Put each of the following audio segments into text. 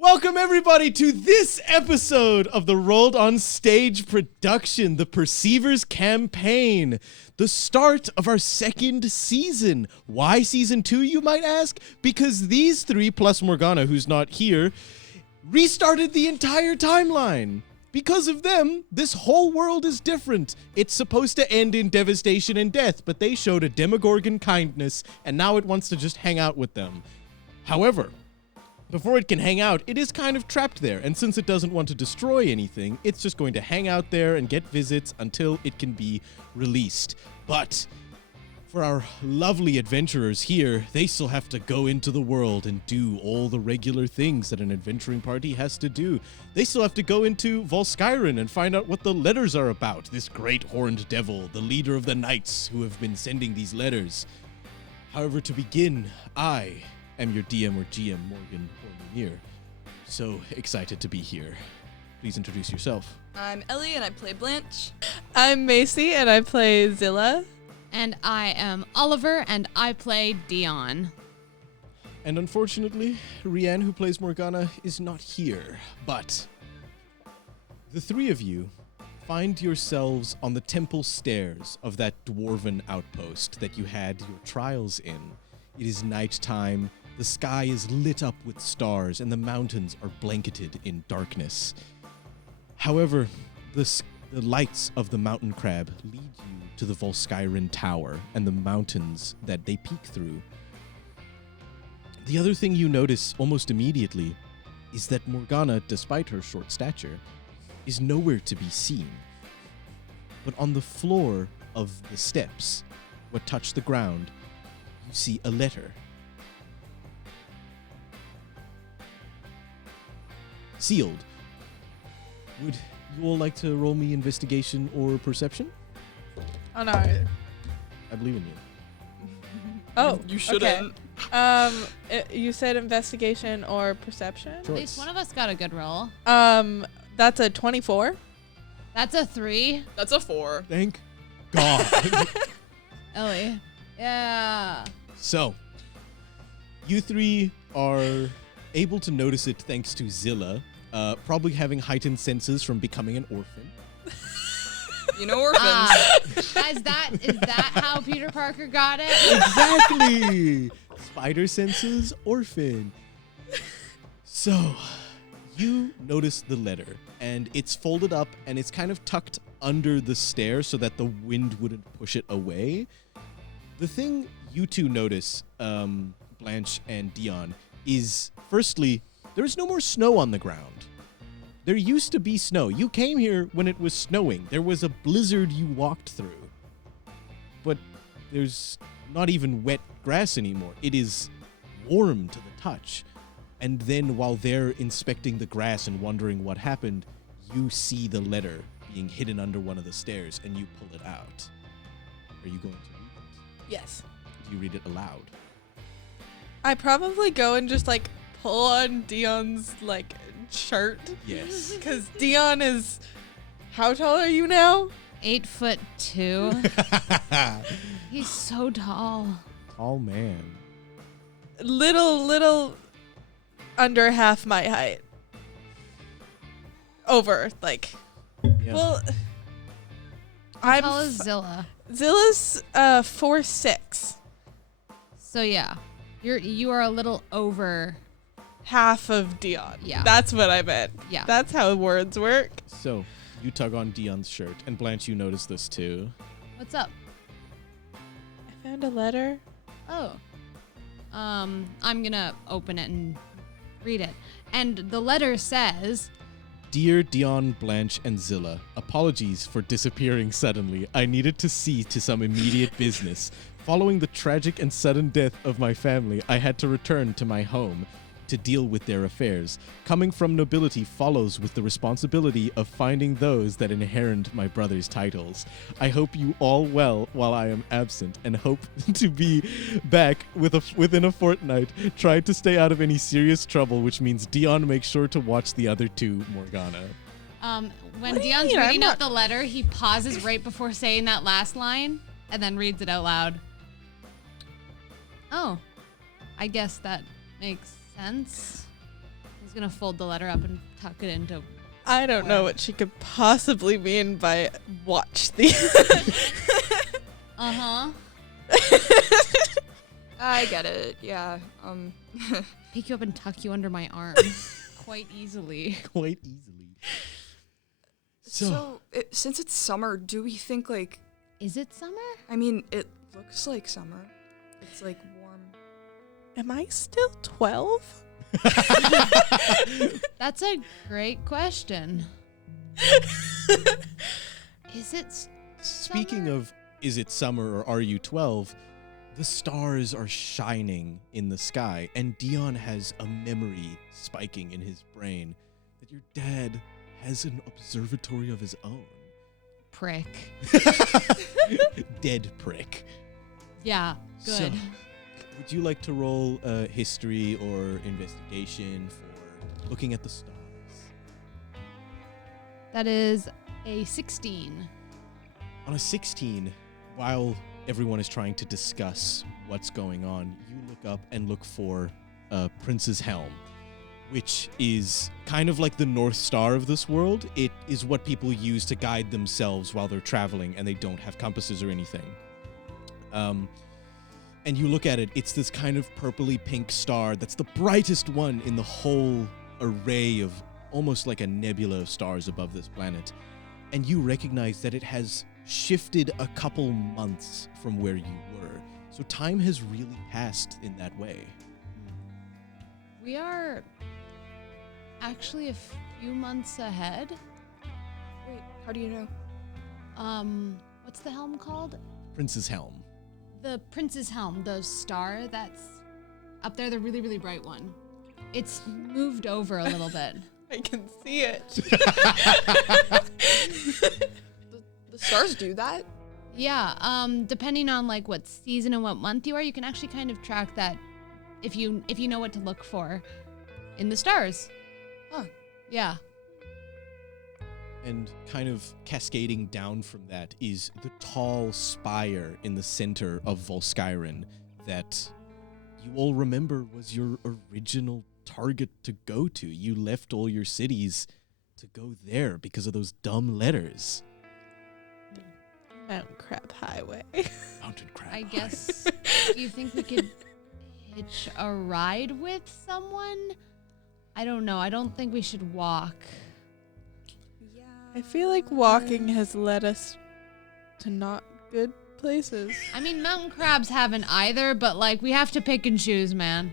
Welcome, everybody, to this episode of the Rolled on Stage production, The Perceivers Campaign, the start of our second season. Why season 2, you might ask? Because these three, plus Morgana, who's not here, restarted the entire timeline. Because of them, this whole world is different. It's supposed to end in devastation and death, but they showed a Demogorgon kindness, and now it wants to just hang out with them. However, before it can hang out, it is kind of trapped there, and since it doesn't want to destroy anything, it's just going to hang out there and get visits until it can be released. But for our lovely adventurers here, they still have to go into the world and do all the regular things that an adventuring party has to do. They still have to go into Volskyren and find out what the letters are about. This great horned devil, the leader of the knights who have been sending these letters. However, to begin, I am your DM or GM, Morgen or Muneer. So excited to be here. Please introduce yourself. I'm Ellie and I play Blanche. I'm Macey and I play Zillah. And I am Oliver and I play Dion. And unfortunately, Rhiann, who plays Morgana, is not here. But the three of you find yourselves on the temple stairs of that dwarven outpost that you had your trials in. It is nighttime. The sky is lit up with stars, and the mountains are blanketed in darkness. However, the lights of the mountain crab lead you to the Volskyren Tower and the mountains that they peek through. The other thing you notice almost immediately is that Morgana, despite her short stature, is nowhere to be seen. But on the floor of the steps, what touch the ground, you see a letter. Sealed. Would you all like to roll me investigation or perception? Oh no. I believe in you. Oh, You shouldn't. Okay. You said investigation or perception? At least one of us got a good roll. That's a 24. That's a 3. That's a 4. Thank God. Ellie. Yeah. So, you three are able to notice it thanks to Zillah, probably having heightened senses from becoming an orphan. You know orphans. Is that how Peter Parker got it? Exactly! Spider senses, orphan. So, you notice the letter, and it's folded up, and it's kind of tucked under the stair so that the wind wouldn't push it away. The thing you two notice, Blanche and Dion, is, firstly, there is no more snow on the ground. There used to be snow. You came here when it was snowing. There was a blizzard you walked through. But there's not even wet grass anymore. It is warm to the touch. And then while they're inspecting the grass and wondering what happened, you see the letter being hidden under one of the stairs, and you pull it out. Are you going to read it? Yes. Do you read it aloud? I probably go and just pull on Dion's shirt. Yes. Because Dion is, how tall are you now? 8'2". He's so tall. Tall man. Little under half my height. Over, Yeah. well, How tall is Zillah? Zillah's 4'6". So yeah, you are a little over. Half of Dion. Yeah. That's what I meant. Yeah. That's how words work. So, you tug on Dion's shirt, and Blanche, you notice this too. What's up? I found a letter. Oh. I'm gonna open it and read it. And the letter says, Dear Dion, Blanche, and Zillah, apologies for disappearing suddenly. I needed to see to some immediate business. Following the tragic and sudden death of my family, I had to return to my home to deal with their affairs. Coming from nobility follows with the responsibility of finding those that inherit my brother's titles. I hope you all well while I am absent, and hope to be back within a fortnight. Try to stay out of any serious trouble, which means Dion makes sure to watch the other two, Morgana. when What do you Dion's mean? reading I'm out the letter, he pauses right before saying that last line and then reads it out loud. Oh, I guess that makes sense. He's gonna fold the letter up and tuck it into. I don't know what she could possibly mean by watch the. Uh-huh. I get it. Yeah. Pick you up and tuck you under my arm. Quite easily. Quite easily. So since it's summer, do we think like? Is it summer? I mean, it looks like summer. It's like warm. Am I still 12? That's a great question. Is it Speaking summer? of, is it summer or are you 12? The stars are shining in the sky, and Dion has a memory spiking in his brain that your dad has an observatory of his own. Prick. Dead prick. Yeah, good. So, would you like to roll history or investigation for looking at the stars? That is a 16. On a 16, while everyone is trying to discuss what's going on, you look up and look for Prince's Helm, which is kind of like the North Star of this world. It is what people use to guide themselves while they're traveling and they don't have compasses or anything. And you look at it, it's this kind of purpley pink star that's the brightest one in the whole array of almost like a nebula of stars above this planet. And you recognize that it has shifted a couple months from where you were. So time has really passed in that way. We are actually a few months ahead. Wait, how do you know? What's the helm called? Prince's Helm. The Prince's Helm, the star that's up there, the really, really bright one. It's moved over a little bit. I can see it. The stars do that? Yeah, depending on like what season and what month you are, you can actually kind of track that if you know what to look for in the stars. Huh. Yeah. And kind of cascading down from that is the tall spire in the center of Volskyren that you all remember was your original target to go to. You left all your cities to go there because of those dumb letters. Mountain Crab Highway. Mountain Crab. I guess. Do you think we could hitch a ride with someone? I don't know. I don't think we should walk. Yeah. I feel like walking has led us to not good places. I mean, mountain crabs haven't either, but like we have to pick and choose, man.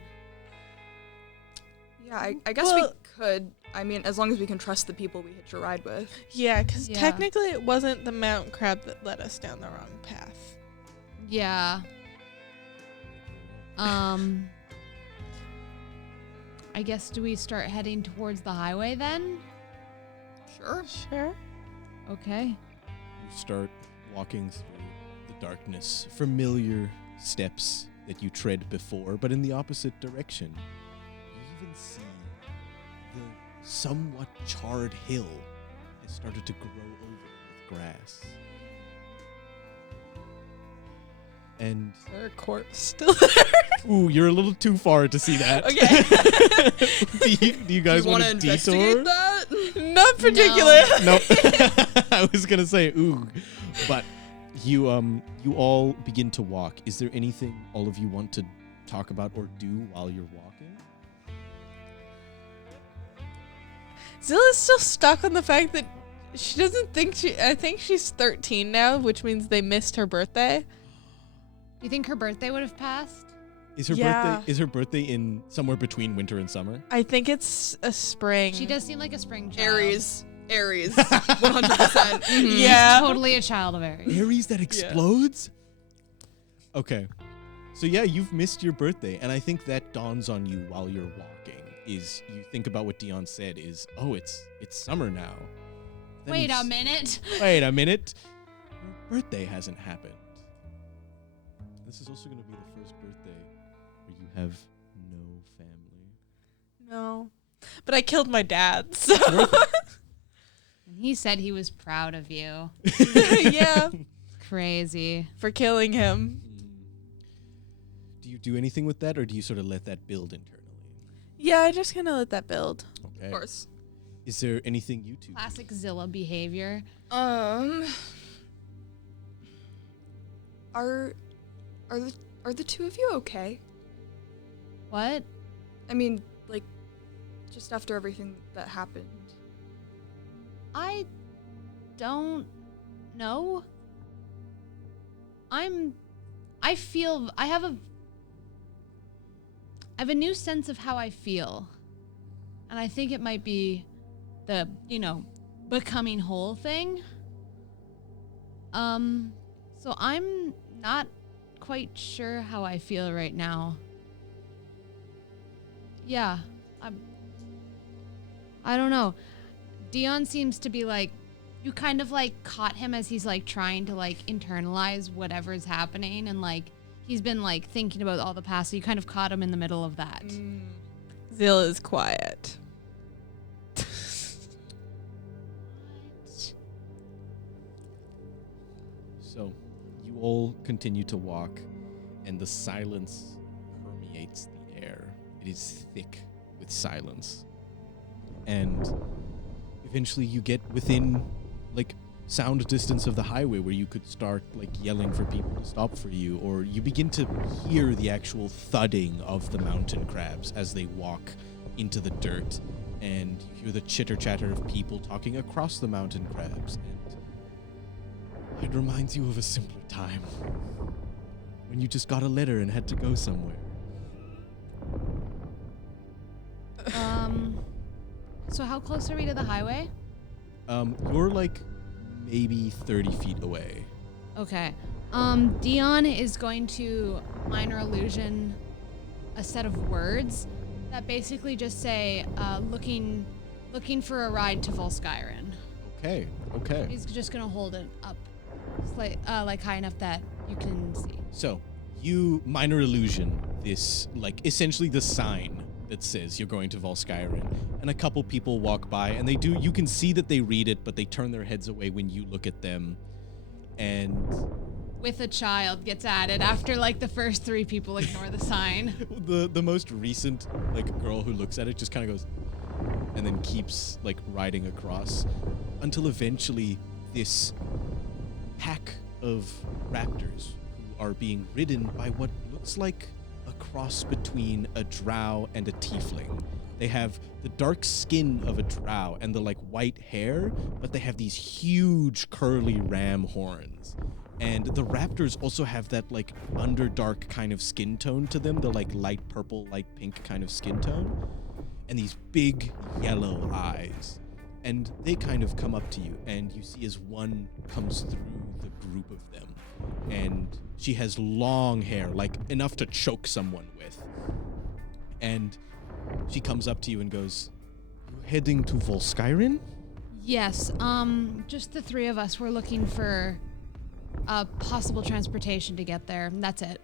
Yeah, I guess we could. I mean, as long as we can trust the people we hitch a ride with. Yeah, because Yeah. technically it wasn't the mountain crab that led us down the wrong path. Yeah. I guess do we start heading towards the highway then? Sure. Sure. Okay. You start walking through the darkness, familiar steps that you tread before, but in the opposite direction. You even see the somewhat charred hill has started to grow over with grass. And Our corpse still there. ooh, you're a little too far to see that. Okay. do you guys want to a detour? investigate that? Not particularly. Nope. I was gonna say ooh, but you all begin to walk. Is there anything all of you want to talk about or do while you're walking? Zilla's still stuck on the fact that she doesn't think I think she's 13 now, which means they missed her birthday. Do you think her birthday would have passed? Is her birthday in somewhere between winter and summer? I think it's a spring. She does seem like a spring child. Aries. 100%. Mhm. Yeah. Totally a child of Aries. Aries that explodes? Okay. So yeah, you've missed your birthday, and I think that dawns on you while you're walking. Is you think about what Dion said is, oh, it's summer now. That Wait a means- minute. Wait a minute. Your birthday hasn't happened. This is also going to be the first birthday where you have no family. No. But I killed my dad, so. He said he was proud of you. Yeah. Crazy. For killing him. Do you do anything with that, or do you sort of let that build internally? Yeah, I just kind of let that build. Of course. Is there anything you two? Classic Zillah behavior. Are the two of you okay? What? I mean, like, just after everything that happened. I don't know. I have a new sense of how I feel. And I think it might be the, becoming whole thing. So I'm not quite sure how I feel right now. Yeah, I don't know. Dion seems to be like, you kind of like caught him as he's like trying to like internalize whatever's happening, and like he's been like thinking about all the past, so you kind of caught him in the middle of that. Zillah is quiet. So, you all continue to walk, and the silence permeates the air. It is thick with silence. And eventually you get within, like, sound distance of the highway where you could start, like, yelling for people to stop for you, or you begin to hear the actual thudding of the mountain crabs as they walk into the dirt, and you hear the chitter-chatter of people talking across the mountain crabs, and it reminds you of a simpler time when you just got a letter and had to go somewhere. So how close are we to the highway? You're like maybe 30 feet away. Okay. Dion is going to minor illusion a set of words that basically just say, looking for a ride to Volskyren. Okay. He's just gonna hold it up, like high enough that you can see. So, you minor illusion this, like, essentially the sign that says you're going to Volskyren, and a couple people walk by, and you can see that they read it, but they turn their heads away when you look at them, and... With a child gets added after, like, the first 3 people ignore the sign. the most recent, like, girl who looks at it just kind of goes, and then keeps, like, riding across, until eventually this pack of raptors who are being ridden by what looks like a cross between a drow and a tiefling. They have the dark skin of a drow and the like white hair, but they have these huge curly ram horns. And the raptors also have that like underdark kind of skin tone to them, the like light purple, light pink kind of skin tone, and these big yellow eyes. And they kind of come up to you, and you see as one comes through the group of them, and she has long hair, like enough to choke someone with. And she comes up to you and goes, "You heading to Volskyren?" Yes, just the 3 of us. We're looking for possible transportation to get there. That's it.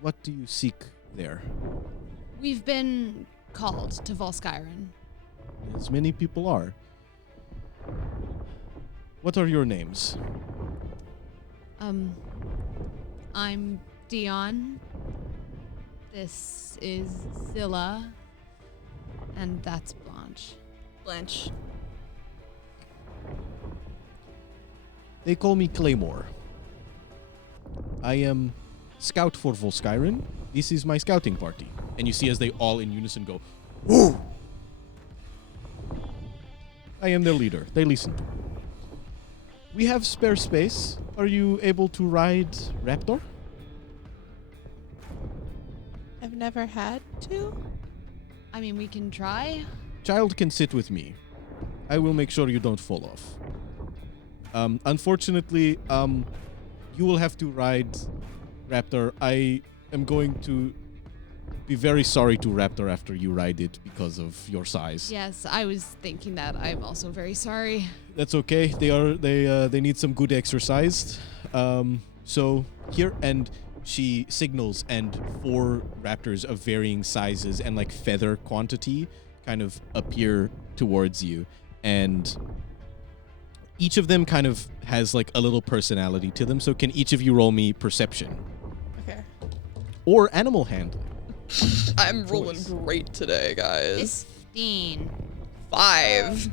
What do you seek there? We've been called to Volskyren. As many people are. What are your names? I'm Dion. This is Zillah. And that's Blanche. Blanche. They call me Claymore. I am scout for Volskyren. This is my scouting party. And you see as they all in unison go, "Woo!" I am their leader. They listen to me. We have spare space. Are you able to ride Raptor? I've never had to. I mean, we can try. Child can sit with me. I will make sure you don't fall off. Unfortunately, you will have to ride Raptor. I am going to be very sorry to Raptor after you ride it because of your size. Yes, I was thinking that. I'm also very sorry. That's okay. They need some good exercise. So here, and she signals, and 4 raptors of varying sizes and like feather quantity kind of appear towards you, and each of them kind of has like a little personality to them. So can each of you roll me perception? Okay. Or animal handling. I'm rolling great today, guys. 15. 5.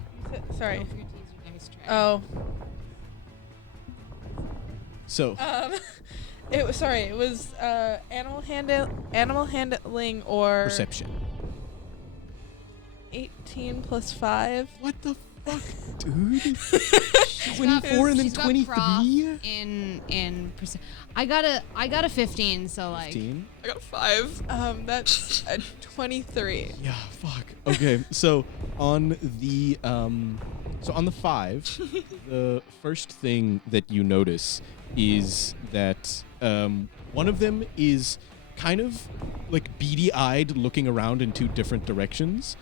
Sorry. Roll for your teaser dice tray. Oh. So It was animal handling or perception. 18 plus 5. What the fuck, dude? She's 24 and then she's got prof 23? in I got a 15, so like 15? I got a 5. That's a 23. Yeah, fuck. Okay, so on the 5, the first thing that you notice is that one of them is kind of like beady-eyed, looking around in 2 different directions,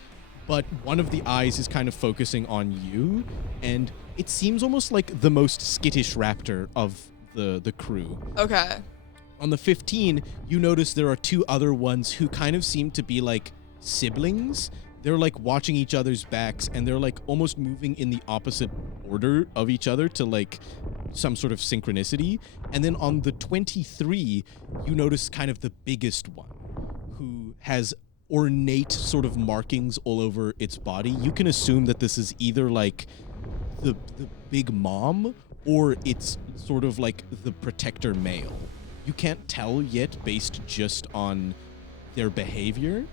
but one of the eyes is kind of focusing on you, and it seems almost like the most skittish raptor of the crew. Okay. On the 15, you notice there are 2 other ones who kind of seem to be like siblings. They're like watching each other's backs, and they're like almost moving in the opposite order of each other to like some sort of synchronicity. And then on the 23, you notice kind of the biggest one, who has ornate sort of markings all over its body. You can assume that this is either like the big mom, or it's sort of like the protector male. You can't tell yet based just on their behavior,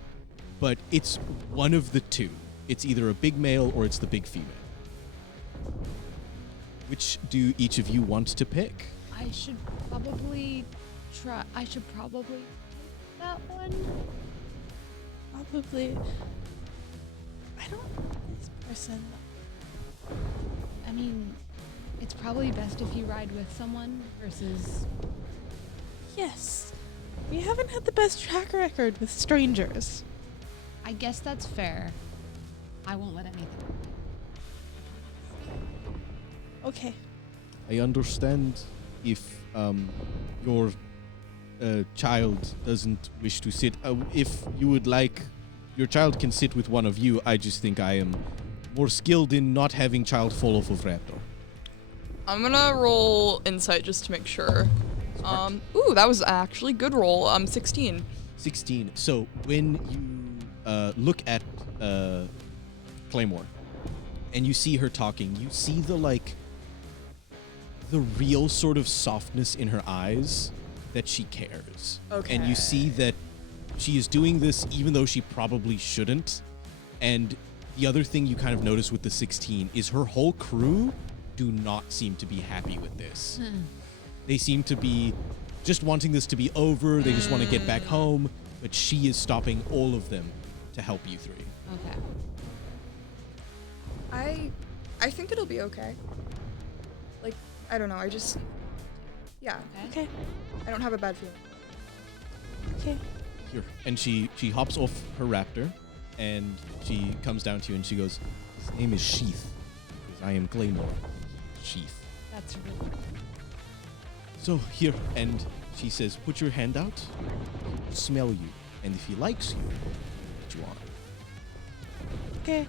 but it's one of the 2. It's either a big male or it's the big female. Which do each of you want to pick? I should probably take that one. Probably. I don't know this person. I mean, it's probably best if you ride with someone versus Yes. We haven't had the best track record with strangers. I guess that's fair. I won't let anything. Okay. I understand if your child doesn't wish to sit. If you would like, your child can sit with one of you. I just think I am more skilled in not having child fall off of raptor. I'm gonna roll insight just to make sure. Ooh, that was actually good roll. 16. 16. So when you look at Claymore and you see her talking, you see the real sort of softness in her eyes that she cares. Okay. And you see that she is doing this even though she probably shouldn't. And the other thing you kind of notice with the 16 is her whole crew do not seem to be happy with this. They seem to be just wanting this to be over. They just want to get back home. But she is stopping all of them to help you 3. Okay. I think it'll be okay. Like, I don't know. Yeah. Okay. I don't have a bad feeling. Okay. Here. And she hops off her raptor and she comes down to you and she goes, "His name is Sheath, because I am Claymore. Sheath." That's really So here, and she says, "Put your hand out, he will smell you, and if he likes you, put you on." Okay.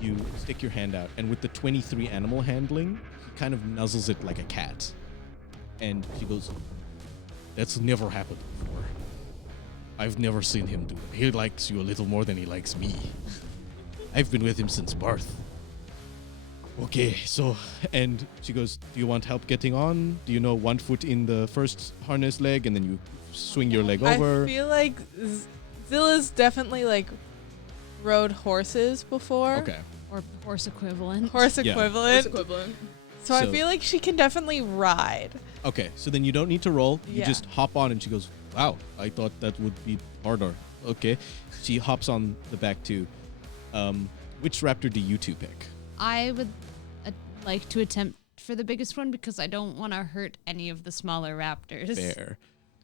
You stick your hand out, and with the 23 animal handling, he kind of nuzzles it like a cat. And she goes, "That's never happened before. I've never seen him do it. He likes you a little more than he likes me. I've been with him since birth." Okay, so, and she goes, "Do you want help getting on? Do you know 1 foot in the first harness leg, and then you swing your leg over?" I feel like Zillah's definitely like rode horses before. Okay. or horse equivalent. Horse Yeah. equivalent. What's equivalent? So I So- feel like she can definitely ride. Okay, so then you don't need to roll. You Yeah. just hop on, and she goes, "Wow, I thought that would be harder." Okay. She hops on the back too. Which raptor do you 2 pick? I would like to attempt for the biggest one because I don't want to hurt any of the smaller raptors. Fair.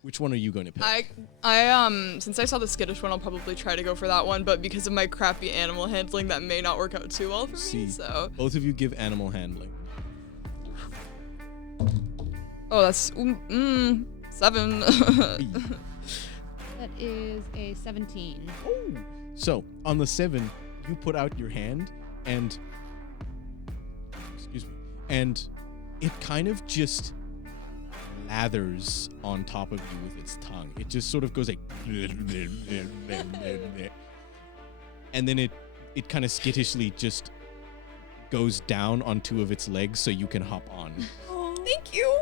Which one are you going to pick? I since I saw the skittish one, I'll probably try to go for that one, but because of my crappy animal handling, that may not work out too well for See, me, so. both of you give animal handling. Oh, that's 7. That is a 17. Oh. So on the 7, you put out your hand, and and it kind of just lathers on top of you with its tongue. It just sort of goes like, and then it kind of skittishly just goes down on two of its legs so you can hop on. Oh, thank you.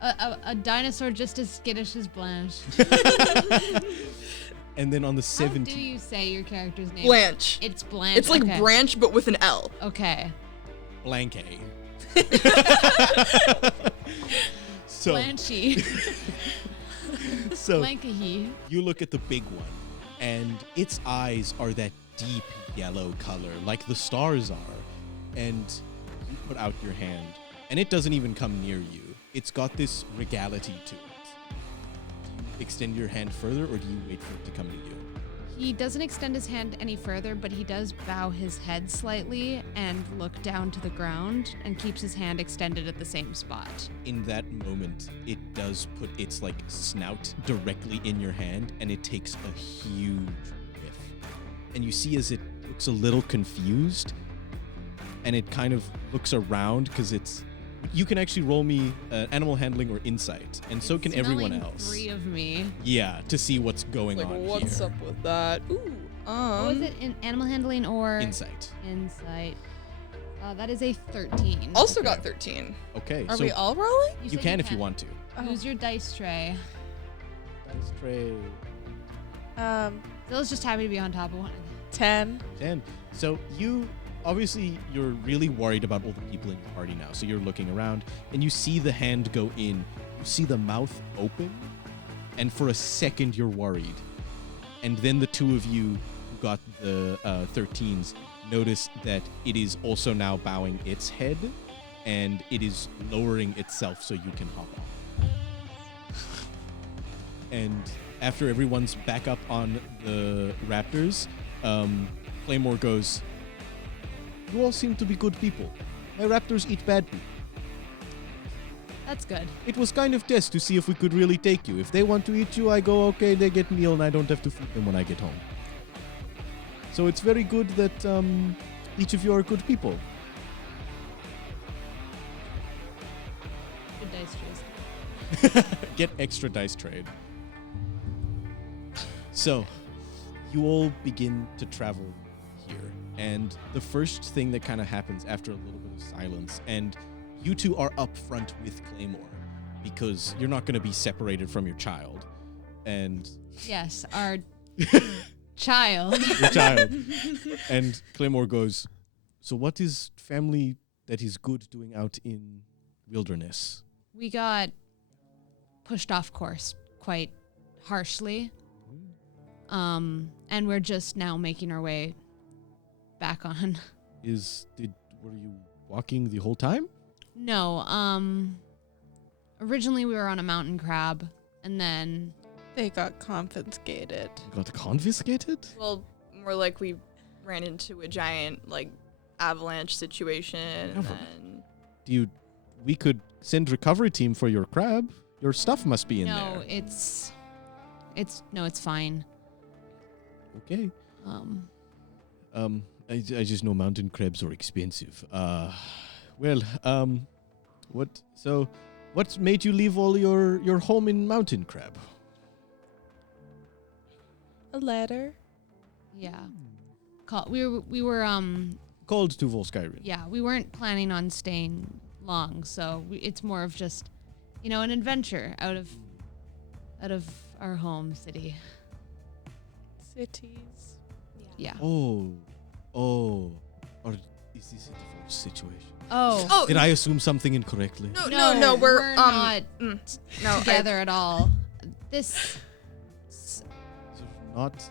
A dinosaur just as skittish as Blanche. And then on the How 17th... do you say your character's name? Blanche. It's Blanche. It's like okay. branch, but with an L. Okay. Blanche. So, Blanchy. so Blancahy. you look at the big one, and its eyes are that deep yellow color, like the stars are. And you put out your hand, and it doesn't even come near you. It's got this regality to it. Do you extend your hand further, or do you wait for it to come to you? He doesn't extend his hand any further, but he does bow his head slightly and look down to the ground and keeps his hand extended at the same spot. In that moment, it does put its like snout directly in your hand, and it takes a huge whiff. And you see as it looks a little confused, and it kind of looks around because it's... You can actually roll me animal handling or insight, and so can everyone Smelling else. 3 of me. Yeah, to see what's going Like, on what's here. up with that? Ooh. What was it? In animal handling or Insight. insight? That is a 13. Also Okay. got 13. Okay, Are so we all rolling? you said can if you want to. Use your dice tray. Dice tray. Zillah's just happy to be on top of one. 10. 10. So you're really worried about all the people in your party now. So you're looking around, and you see the hand go in. You see the mouth open, and for a second you're worried. And then the two of you who got the 13s notice that it is also now bowing its head, and it is lowering itself so you can hop on. And after everyone's back up on the raptors, Claymore goes, "You all seem to be good people. My raptors eat bad people. That's good. It was kind of test to see if we could really take you. If they want to eat you, I go, okay, they get meal, and I don't have to feed them when I get home. So it's very good that each of you are good people." Good dice trays. Get extra dice trade. So, you all begin to travel here. And the first thing that kind of happens after a little bit of silence, and you two are up front with Claymore because you're not going to be separated from your child. And Yes, our child. your child. And Claymore goes, "So what is family that is good doing out in wilderness?" We got pushed off course quite harshly. And we're just now making our way back on. Were you walking the whole time? No, originally we were on a mountain crab, and then They got confiscated. You got confiscated? Well, more like we ran into a giant, like, avalanche situation, and then... We could send recovery team for your crab. Your stuff must be in no, there. it's fine. Okay. I just know mountain crabs are expensive. What made you leave all your home in mountain crab? A letter. Yeah. We were Called to Volskyrian. yeah, we weren't planning on staying long, so it's more of just, an adventure out of our home city. Cities. Yeah. Oh. Is this a divorce situation? Oh. Oh, Did I assume something incorrectly? no, we're not no, together at all. This So not.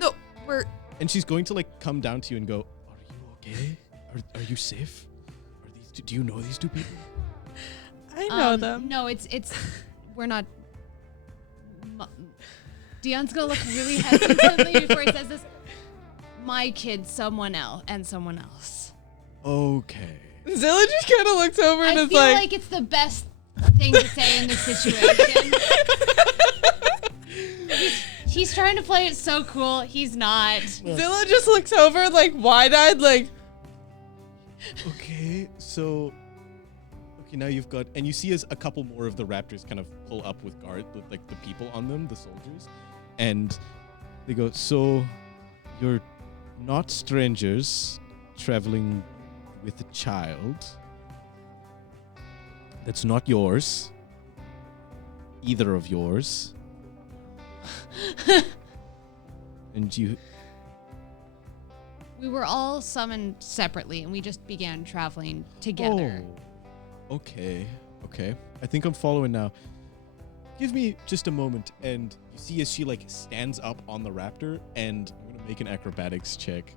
no, we're And she's going to come down to you and go, "Are you okay? Are you safe? Do you know these two people?" I know them. No, it's we're not. Dion's gonna look really hesitantly before he says this. My kid, someone else, and someone else. Okay. Zillah just kind of looks over and I is feel like, like it's the best thing to say in this situation. He's trying to play it so cool. He's not. Zillah just looks over like wide-eyed, like, Okay, so now you've got, and you see as a couple more of the raptors kind of pull up with the people on them, the soldiers, and they go, "So you're not strangers traveling with a child. That's not yours. Either of yours. And you... We were all summoned separately, and we just began traveling together. Oh, okay. I think I'm following now. Give me just a moment, and you see as she like stands up on the raptor, and I'm gonna make an acrobatics check.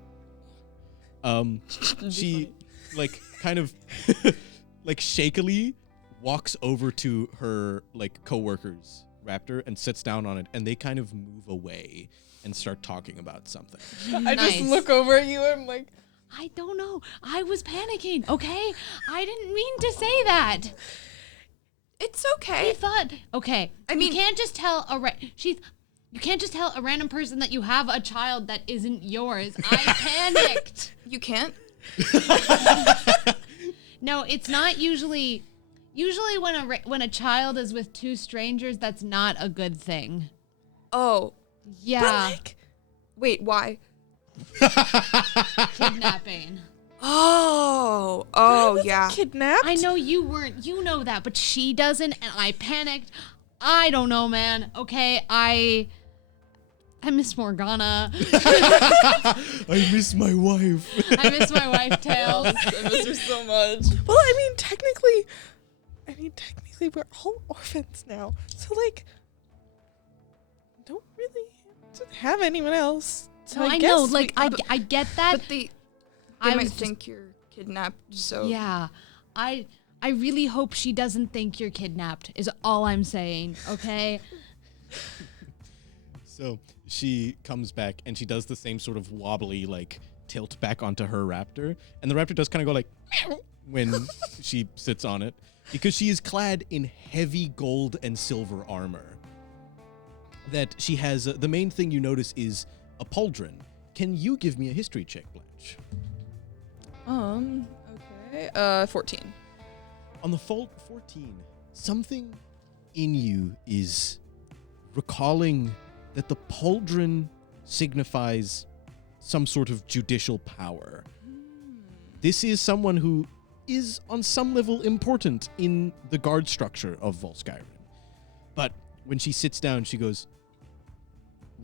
She like kind of like shakily walks over to her like coworker's raptor and sits down on it, and they kind of move away and start talking about something. I just look over at you and I'm like, I don't know. I was panicking, okay? I didn't mean to say that. It's We okay. thought, okay. I mean- you can't just tell you can't just tell a random person that you have a child that isn't yours. I panicked. You can't? No, it's not usually when a child is with two strangers, that's not a good thing. Oh. Yeah. But like, wait, why? Kidnapping. Oh, yeah. kidnapped? I know you weren't, you know that, but she doesn't, and I panicked. I don't know, man. Okay, I miss Morgana. I miss my wife. I miss my wife, Tails. I miss her so much. Well, I mean, technically, we're all orphans now. So, like, don't really have anyone else. So No, I guess know, we- like, I get that. But they I might was just- think you're kidnapped, so... Yeah, I really hope she doesn't think you're kidnapped, is all I'm saying, okay? So she comes back and she does the same sort of wobbly like tilt back onto her raptor, and the raptor does kind of go like meow when she sits on it, because she is clad in heavy gold and silver armor. That she has the main thing you notice is a pauldron. Can you give me a history check, Blanche? Okay. 14. On the 14, something in you is recalling that the pauldron signifies some sort of judicial power. This is someone who is on some level important in the guard structure of Volskyren. But when she sits down, she goes,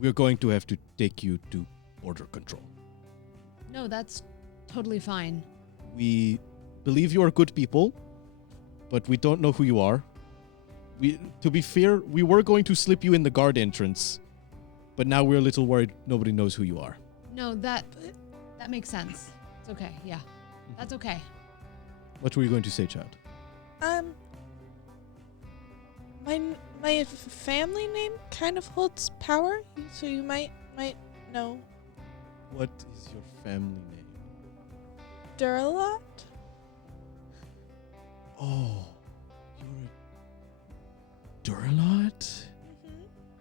"We're going to have to take you to border control. No, that's totally fine. We believe you are good people, but we don't know who you are. To be fair, we were going to slip you in the guard entrance, but now we're a little worried nobody knows who you are." No, that makes sense. It's okay, yeah. That's okay. What were you going to say, child? My family name kind of holds power, so you might know. What is your family name? Duralot? Oh, you're a Duralot?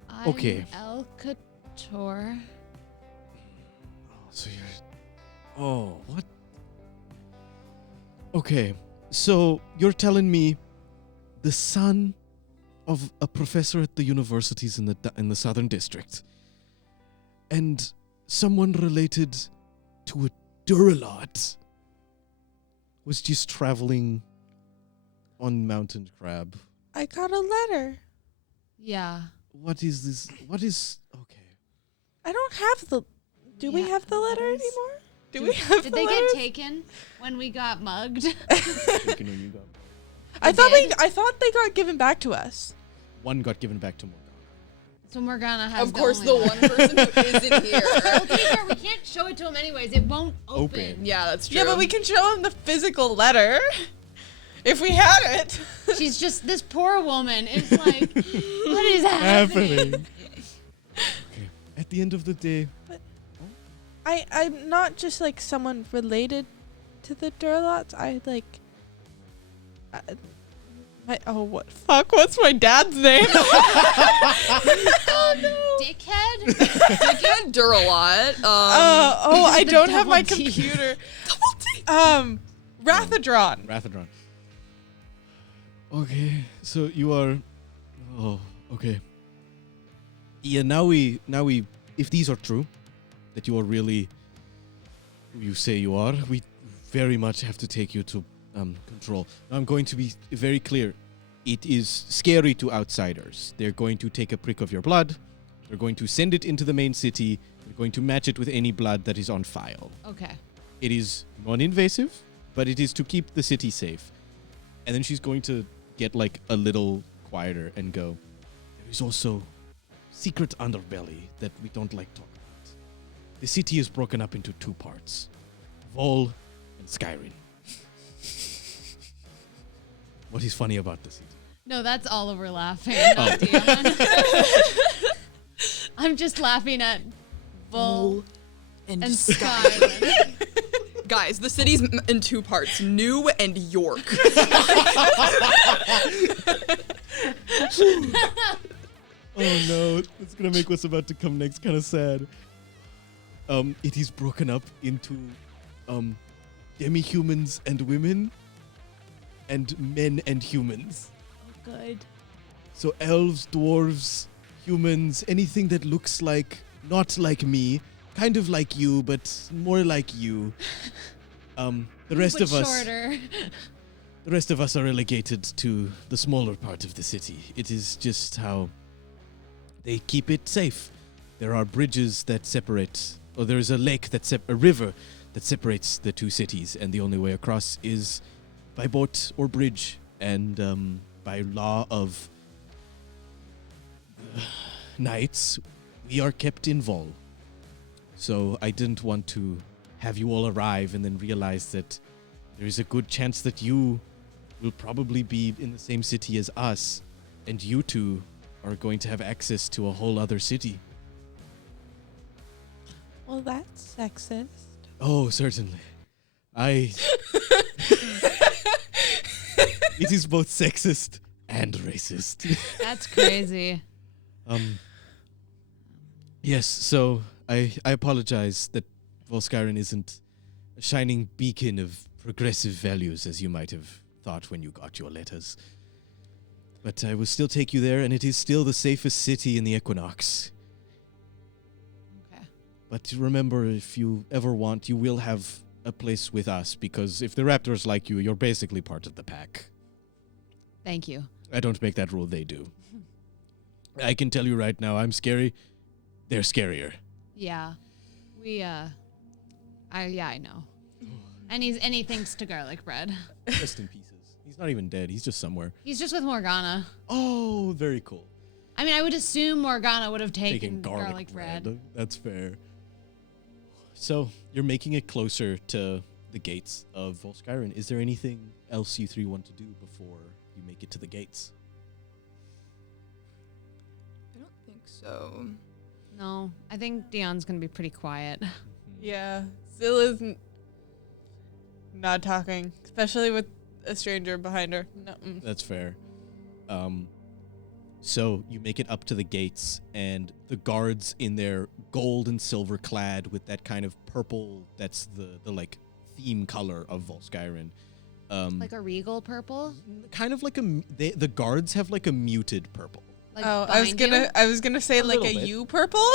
I'm Okay. El Couture. Oh, so you're... Oh, what? Okay, so you're telling me the son of a professor at the universities in the Southern District, and someone related to a Duralot was just traveling on Mountain Crab. I got a letter. Yeah. What is this? What is... Okay. I don't have the... Do we Yeah, have the letter letters. anymore? Do we have Did the they letters? get taken when we got mugged? Taken when you got... I did? thought they got given back to us. One got given back to Morgana. So Morgana has Of course, only the one person who isn't here. Well, to be fair, we can't show it to him anyways. It won't open. Open. Yeah, that's true. Yeah, but we can show him the physical letter. If we had it. She's just, this poor woman is like, what is happening? Okay. At the end of the day, I'm not just like someone related to the Duralots. I like... what's my dad's name? Dickhead? Dickhead Duralot. I the don't have my double T. computer. Rathadron. Rathadron. Okay, so you are... Oh, okay. Yeah, now we... If these are true, that you are really who you say you are, we very much have to take you to control. Now, I'm going to be very clear. It is scary to outsiders. They're going to take a prick of your blood. They're going to send it into the main city. They're going to match it with any blood that is on file. Okay. It is non-invasive, but it is to keep the city safe. And then she's going to get like a little quieter and go, there is also secret underbelly that we don't like talking about. The city is broken up into two parts, Vol and Skyrim. What is funny about the city? No, that's Oliver laughing. Oh. Not Dion. I'm just laughing at Vol and Skyrim. Guys, the city's in two parts, New and York. Oh no, it's gonna make what's about to come next kind of sad. It is broken up into demi-humans and women, and men and humans. Oh, good. So elves, dwarves, humans, anything that looks like, not like me, kind of like you, but more like you. The rest of us, Shorter. the rest of us are relegated to the smaller part of the city. It is just how they keep it safe. There are bridges that separate, or there is a lake a river that separates the two cities, and the only way across is by boat or bridge, and by law of knights, we are kept in Vol. So I didn't want to have you all arrive and then realize that there is a good chance that you will probably be in the same city as us, and you two are going to have access to a whole other city. Well, that's sexist. Oh, certainly. It is both sexist and racist. That's crazy. Yes, so I apologize that Volskyren isn't a shining beacon of progressive values as you might have thought when you got your letters. But I will still take you there, and it is still the safest city in the Equinox. Okay. But remember, if you ever want, you will have a place with us, because if the raptors like you, you're basically part of the pack. Thank you. I don't make that rule, they do. I can tell you right now, I'm scary. They're scarier. Yeah. I know. And he thinks to garlic bread. Rest in pieces. He's not even dead. He's just somewhere. He's just with Morgana. Oh, very cool. I mean, I would assume Morgana would have taken garlic bread. That's fair. So, you're making it closer to the gates of Volskyren. Is there anything else you three want to do before you make it to the gates? I don't think so. No, I think Dion's going to be pretty quiet. Yeah, Zillah's not talking, especially with a stranger behind her. No. That's fair. So you make it up to the gates, and the guards in their gold and silver clad with that kind of purple, that's the like theme color of Volskyren. Like a regal purple? Kind of like the guards have like a muted purple. Like I was gonna say like little a bit. U purple.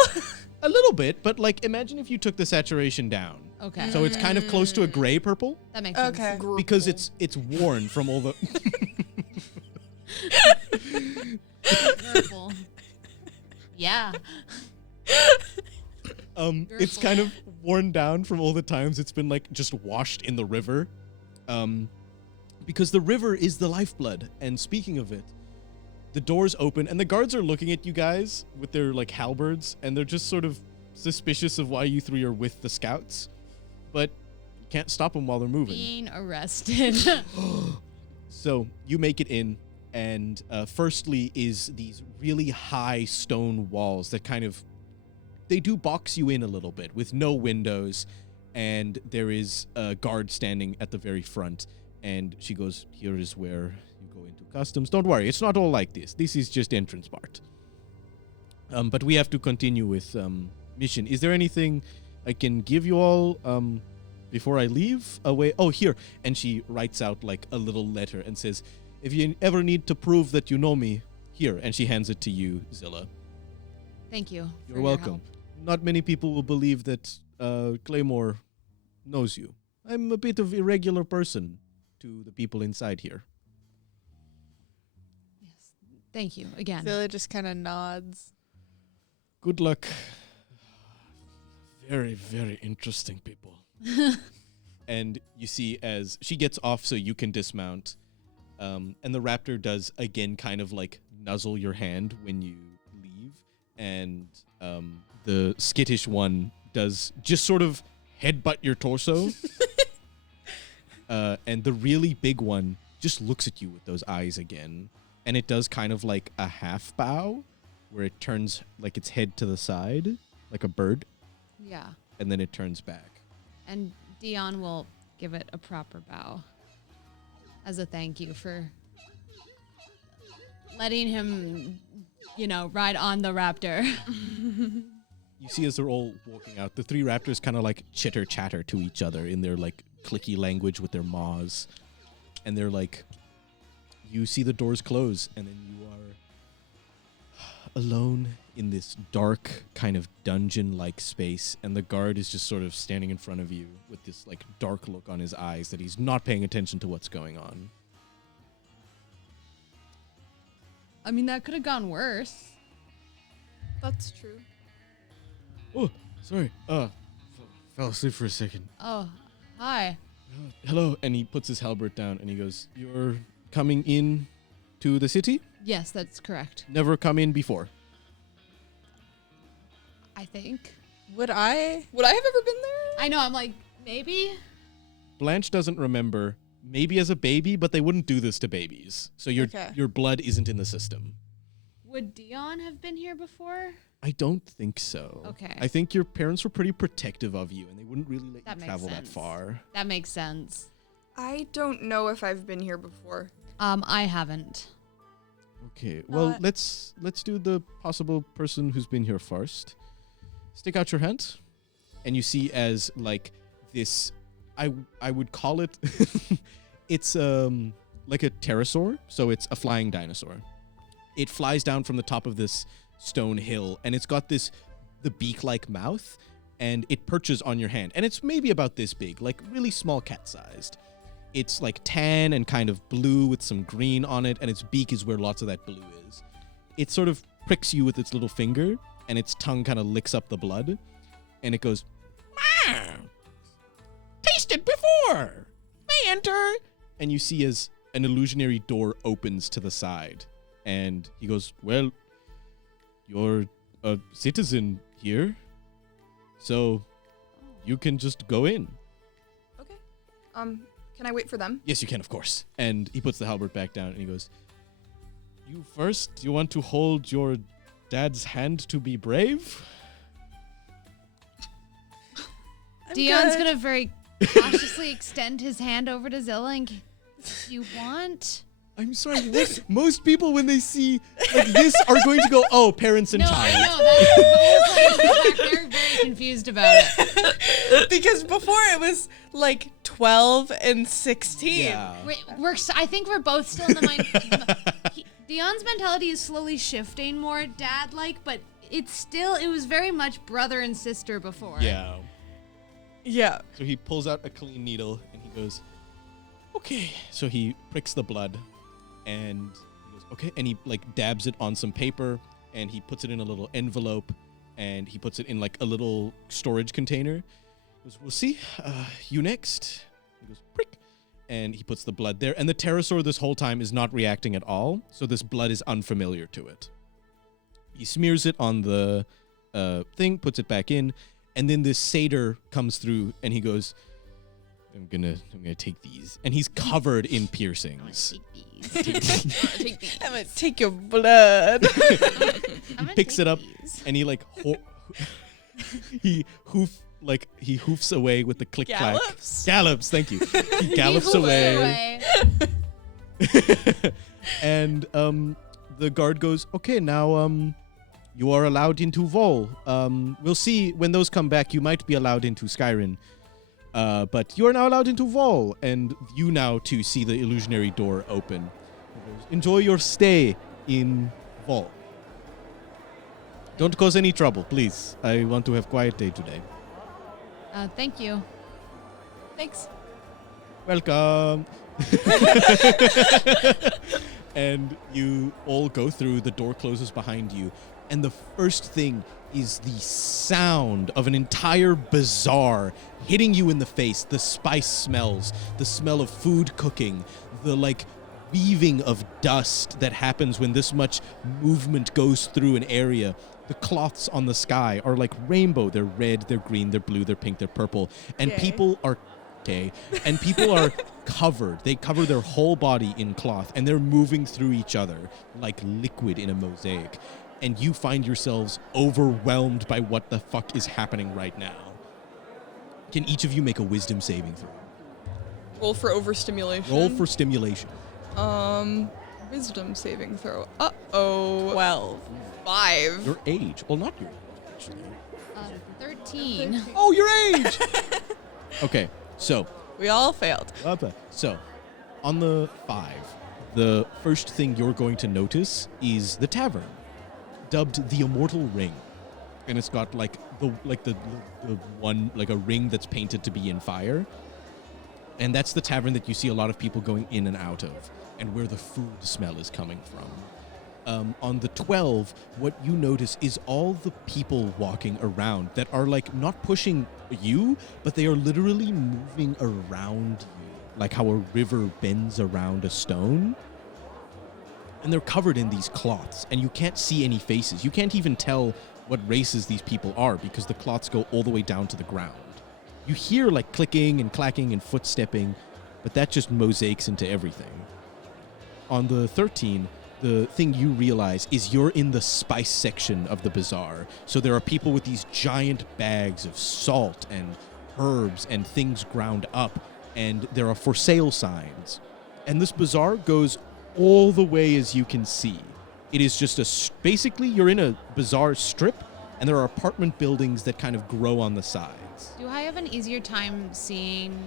A little bit, but like imagine if you took the saturation down. Okay. So it's kind of close to a gray purple That makes Okay. sense. because it's worn from all the Purple. Yeah. it's kind of worn down from all the times it's been like just washed in the river. Because the river is the lifeblood. And speaking of it, the doors open and the guards are looking at you guys with their like halberds, and they're just sort of suspicious of why you three are with the scouts, but you can't stop them while they're moving. Being arrested. So you make it in, and firstly is these really high stone walls that kind of, they do box you in a little bit with no windows, and there is a guard standing at the very front, and she goes, here is where you go into customs. Don't worry, it's not all like this. This is just entrance part. But we have to continue with mission. Is there anything I can give you all before I leave away? Oh, here. And she writes out like a little letter and says, if you ever need to prove that you know me, here. And she hands it to you, Zillah. Thank you. You're welcome. not many people will believe that Claymore knows you. I'm a bit of irregular person to the people inside here. Yes. Thank you again. Zillah just kind of nods. Good luck. Very, very interesting people. And you see as she gets off so you can dismount, and the raptor does again kind of like nuzzle your hand when you leave, and the skittish one does just sort of headbutt your torso. And the really big one just looks at you with those eyes again, and it does kind of like a half bow where it turns like its head to the side like a bird, Yeah. and then it turns back. And Dion will give it a proper bow as a thank you for letting him, ride on the raptor. You see as they're all walking out, the three raptors kind of like chitter chatter to each other in their like clicky language with their maws. And they're like, you see the doors close, and then you are alone in this dark kind of dungeon-like space, and the guard is just sort of standing in front of you with this like dark look on his eyes that he's not paying attention to what's going on. I mean, that could have gone worse. That's true. Oh, sorry. Fell asleep for a second. Oh, hi. Hello. And he puts his halberd down and he goes, you're coming in to the city? Yes, that's correct. Never come in before. I think. Would I? Would I have ever been there? I know, I'm like, maybe? Blanche doesn't remember, maybe as a baby, but they wouldn't do this to babies. So your Okay. your blood isn't in the system. Would Dion have been here before? I don't think so. Okay. I think your parents were pretty protective of you, and they wouldn't really let That you makes travel that sense. far. That makes sense. I don't know if I've been here before. I haven't. Okay, well, Uh, let's do the possible person who's been here first. Stick out your hand, and you see as like this, I would call it, it's like a pterosaur, so it's a flying dinosaur. It flies down from the top of this stone hill, and it's got the beak-like mouth, and it perches on your hand, and it's maybe about this big, like really small cat-sized. It's like tan and kind of blue with some green on it, and its beak is where lots of that blue is. It sort of pricks you with its little finger, and its tongue kind of licks up the blood, and it goes, "Ah, tasted before. May enter." And you see as an illusionary door opens to the side, and he goes, "Well, you're a citizen here, so you can just go in." Okay. Can I wait for them? Yes, you can, of course. And he puts the halberd back down, and he goes, "You first? You want to hold your dad's hand to be brave?" I'm Dion's good. gonna very cautiously extend his hand over to Zillah and you want? I'm sorry, what? Most people, when they see like this, are going to go, "Oh, parents and No, child." I know that's but we're playing the fact they're very confused about it. Because before it was like 12 and 16. Yeah. I think we're both still in the mind. Dion's mentality is slowly shifting more dad-like, but it was very much brother and sister before. Yeah. Yeah. So he pulls out a clean needle and he goes, "Okay." So he pricks the blood and he goes, "Okay." And he like dabs it on some paper and he puts it in a little envelope and he puts it in like a little storage container. He goes, "We'll see. You next." He goes, "Prick." And he puts the blood there. And the pterosaur this whole time is not reacting at all. So this blood is unfamiliar to it. He smears it on the thing, puts it back in. And then this satyr comes through and he goes, I'm gonna take these. And he's covered in piercings. Take these. I'm gonna take your blood. He picks it up and he like he hoofs away with the click clack. Gallops, thank you. He gallops away. And the guard goes, "Okay, now you are allowed into Vol. We'll see when those come back. You might be allowed into Skyrim, but you are now allowed into Vol." And you now too see the illusionary door open. He goes, "Enjoy your stay in Vol." Don't cause any trouble, please. I want to have quiet day today. Thank you. Thanks. Welcome. And you all go through, the door closes behind you, and the first thing is the sound of an entire bazaar hitting you in the face. The spice smells, the smell of food cooking, the weaving of dust that happens when this much movement goes through an area. The cloths on the sky are like rainbow. They're red, they're green, they're blue, they're pink, they're purple. And people are covered. They cover their whole body in cloth, and they're moving through each other like liquid in a mosaic. And you find yourselves overwhelmed by what the fuck is happening right now. Can each of you make a wisdom saving throw? Roll for overstimulation. Roll for stimulation. Wisdom saving throw. Uh-oh. 12. 5. Your age. Well, not your age, actually. 13. Oh, your age! Okay, so We all failed. So, on the 5, the first thing you're going to notice is the tavern, dubbed the Immortal Ring, and it's got the one a ring that's painted to be in fire, and that's the tavern that you see a lot of people going in and out of, and where the food smell is coming from. On the 12, what you notice is all the people walking around that are not pushing you, but they are literally moving around you, like how a river bends around a stone. And they're covered in these cloths, and you can't see any faces. You can't even tell what races these people are because the cloths go all the way down to the ground. You hear clicking and clacking and footstepping, but that just mosaics into everything. On the 13, the thing you realize is you're in the spice section of the bazaar. So there are people with these giant bags of salt and herbs and things ground up, and there are for sale signs. And this bazaar goes all the way as you can see. It is just basically you're in a bazaar strip, and there are apartment buildings that kind of grow on the sides. Do I have an easier time seeing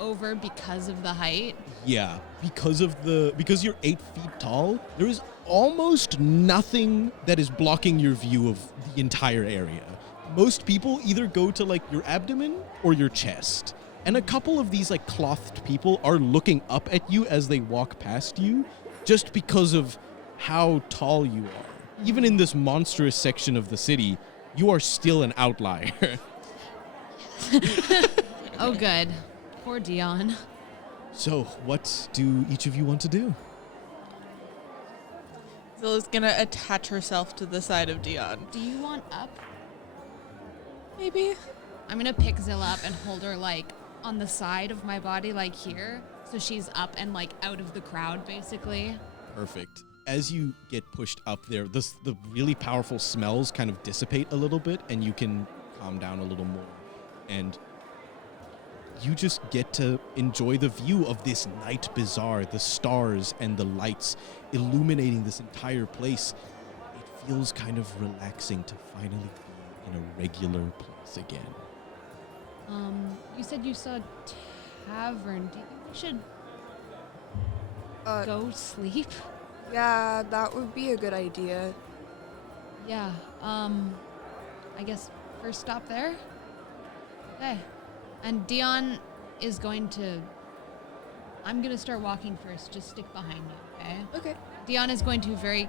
over because of the height? Yeah, because you're 8 feet tall, there is almost nothing that is blocking your view of the entire area. Most people either go to your abdomen or your chest. And a couple of these clothed people are looking up at you as they walk past you just because of how tall you are. Even in this monstrous section of the city, you are still an outlier. Oh, good. Poor Dion. So, what do each of you want to do? Zillah's gonna attach herself to the side of Dion. Do you want up? Maybe. I'm gonna pick Zillah up and hold her on the side of my body, here, so she's up and out of the crowd, basically. Perfect. As you get pushed up there, the really powerful smells kind of dissipate a little bit, and you can calm down a little more. And you just get to enjoy the view of this night bazaar, the stars and the lights illuminating this entire place. It feels kind of relaxing to finally be in a regular place again. You said you saw a tavern. Do you think we should go sleep? Yeah, that would be a good idea. Yeah, I guess first stop there? Okay. And Dion is going to... I'm going to start walking first. Just stick behind me, okay? Okay. Dion is going to very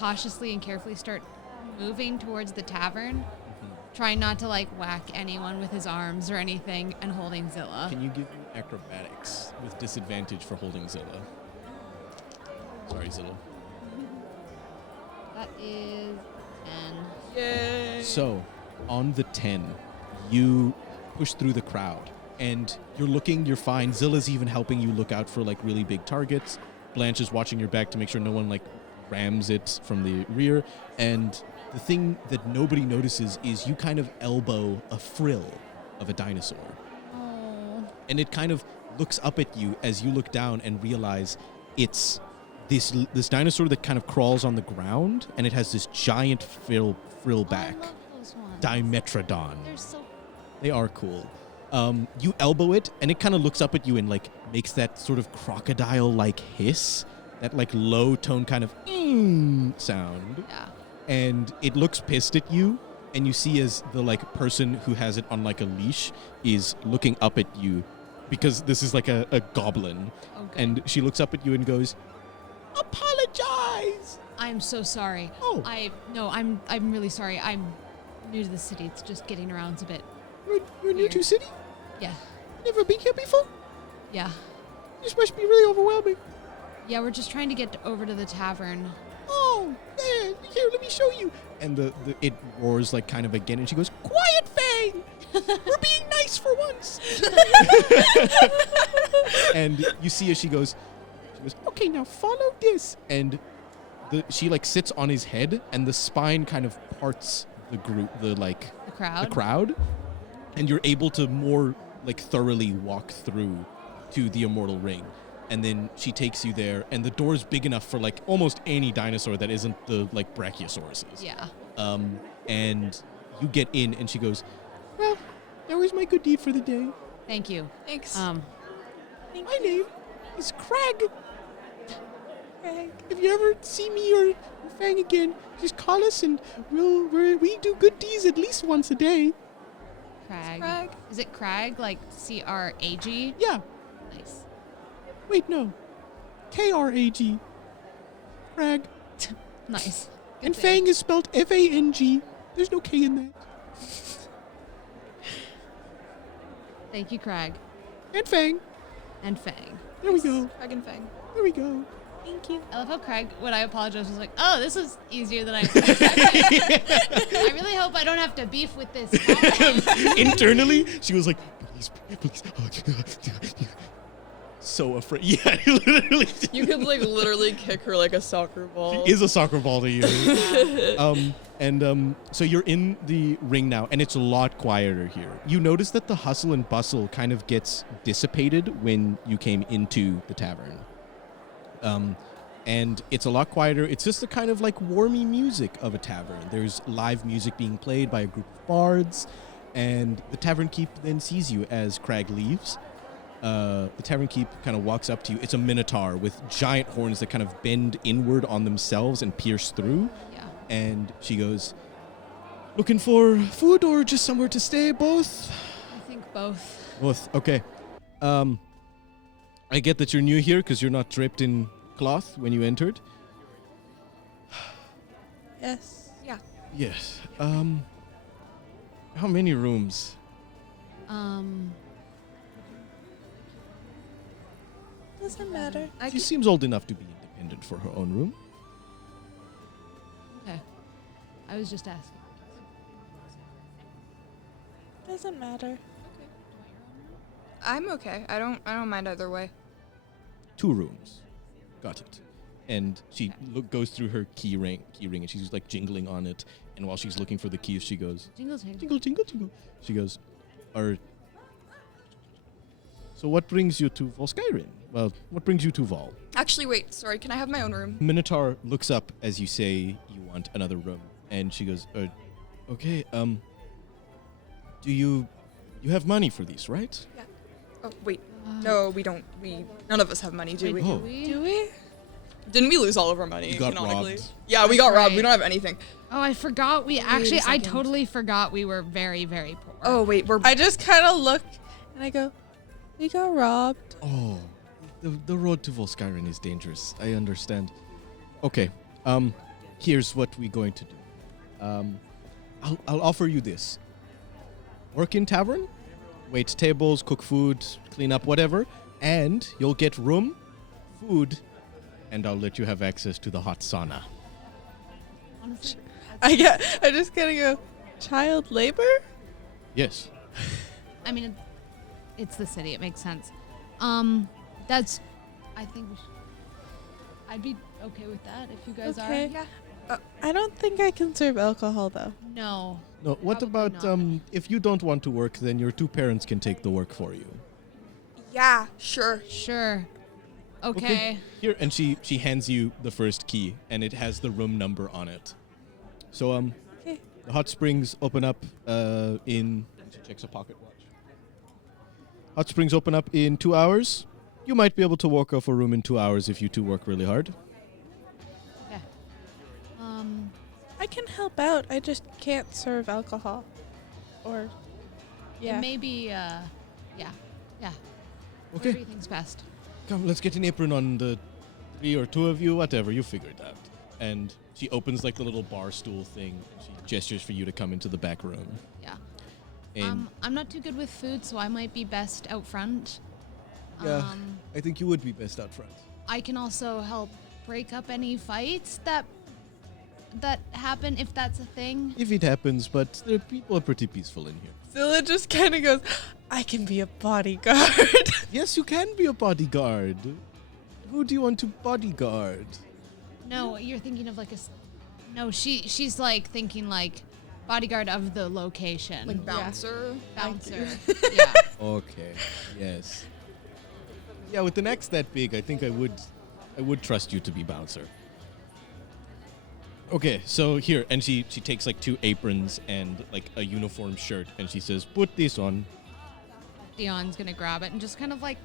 cautiously and carefully start moving towards the tavern, trying not to whack anyone with his arms or anything, and holding Zillah. Can you give me acrobatics with disadvantage for holding Zillah? Sorry, Zillah. That is 10. Yay. So, on the 10, you push through the crowd, and you're fine. Zillah's even helping you look out for really big targets. Blanche is watching your back to make sure no one rams it from the rear. And the thing that nobody notices is you kind of elbow a frill of a dinosaur. Oh. And it kind of looks up at you as you look down and realize it's this dinosaur that kind of crawls on the ground, and it has this giant frill back. I love those ones. Dimetrodon. They're so... They are cool. You elbow it, and it kind of looks up at you and makes that sort of crocodile-like hiss, that low tone kind of sound. Yeah. and it looks pissed at you, and you see as the like person who has it on like a leash is looking up at you because this is like a goblin. Okay. And she looks up at you and goes, "Apologize." I'm so sorry. Oh. I'm really sorry. I'm new to the city. It's just getting around a bit. You're new Weird. to city? Yeah. Never been here before? Yeah. This must be really overwhelming. Yeah, we're just trying to get over to the tavern. Oh, there, here, let me show you. And it roars like kind of again, and she goes, "Quiet, Fang! We're being nice for once." And you see as she goes, "Okay, now follow this." And she like sits on his head, and the spine kind of parts the group, the crowd, and you're able to more like thoroughly walk through to the immortal ring. And then she takes you there, and the door is big enough for like almost any dinosaur that isn't the like brachiosauruses. Yeah. And you get in, and she goes, "Well, that was my good deed for the day. Thank you. Thanks. My name is Crag. Craig. If you ever see me or Fang again, just call us, and we do good deeds at least once a day." Crag. Crag. Is it Crag? Like C-R-A-G? Yeah. Nice. Wait, no. Krag. Crag. Nice. Good And save. Fang is spelled Fang. There's no K in that. Thank you, Crag. And Fang. And Fang. There we go. Crag and Fang. There we go. Thank you. I love how Craig, when I apologized, was like, "Oh, this is easier than I expected." I really hope I don't have to beef with this guy. Internally, she was like, "Please." So afraid. Yeah, literally. You could like literally kick her like a soccer ball. She is a soccer ball to you. So you're in the ring now, and it's a lot quieter here. You notice that the hustle and bustle kind of gets dissipated when you came into the tavern. And it's a lot quieter. It's just the kind of like warmy music of a tavern. There's live music being played by a group of bards, and the tavern keep then sees you as Crag leaves. The tavern keep kind of walks up to you. It's a minotaur with giant horns that kind of bend inward on themselves and pierce through. Yeah. And she goes, "Looking for food or just somewhere to stay? Both?" I think both. Both. Okay. I get that you're new here because you're not draped in cloth when you entered. Yes. Yeah. Yes. How many rooms? Doesn't matter. She seems old enough to be independent for her own room. Okay. I was just asking. Doesn't matter. I'm okay. I don't mind either way. 2 rooms. Got it. And she goes through her key ring, and she's like jingling on it. And while she's looking for the keys, she goes, Jingle, jingle. "Jingle, jingle, jingle." She goes, "So what brings you to Volskyrin? Well, what brings you to Vol?" Actually, wait. Sorry. Can I have my own room? Minotaur looks up as you say you want another room, and she goes, "Okay. Do you have money for these, right?" Yeah. Oh wait. No, we don't. None of us have money, do we? Oh. Do we? Didn't we lose all of our money? You got canonically? robbed. Yeah, we got robbed. right. We don't have anything. Oh, I forgot. I second. totally forgot we were very, very poor. Oh wait, we're. I just kind of look and I go, "We got robbed." Oh, the road to Volskyrin is dangerous. I understand. Okay. Here's what we're going to do. I'll offer you this. Work in tavern, wait tables, cook food, clean up whatever, and you'll get room, food, and I'll let you have access to the hot sauna. Honestly, I just gotta go. Child labor? Yes. I mean, it's the city. It makes sense. I think I'd be okay with that if you guys Okay. Yeah. I don't think I can serve alcohol though. are. No. No, what Probably about not. if you don't want to work, then your 2 parents can take the work for you. Yeah. Sure. Sure. Okay. Here, and she hands you the first key, and it has the room number on it. So Okay. the hot springs open up in. She checks a pocket watch. Hot springs open up in 2 hours. You might be able to walk off a room in 2 hours if you 2 work really hard. Okay. I I can help out. I just can't serve alcohol. Or, yeah. It may be, yeah. Okay. Whatever you think's best. Come, let's get an apron on the 3 or 2 of you, whatever, you figure it out. And she opens like the little bar stool thing, and she gestures for you to come into the back room. Yeah. And I'm not too good with food, so I might be best out front. yeah, I think you would be best out front. I can also help break up any fights that happen, if that's a thing. If it happens, but the people are pretty peaceful in here. Zillah just kind of goes, I can be a bodyguard. Yes, you can be a bodyguard. Who do you want to bodyguard? No, you're thinking of like no, she's like thinking like bodyguard of the location. Like bouncer. Bouncer. Yeah. Okay, yes. Yeah, with an axe that big, I think I would trust you to be bouncer. Okay, so here, and she takes like 2 aprons and like a uniform shirt, and she says, "Put this on." Dion's gonna grab it and just kind of like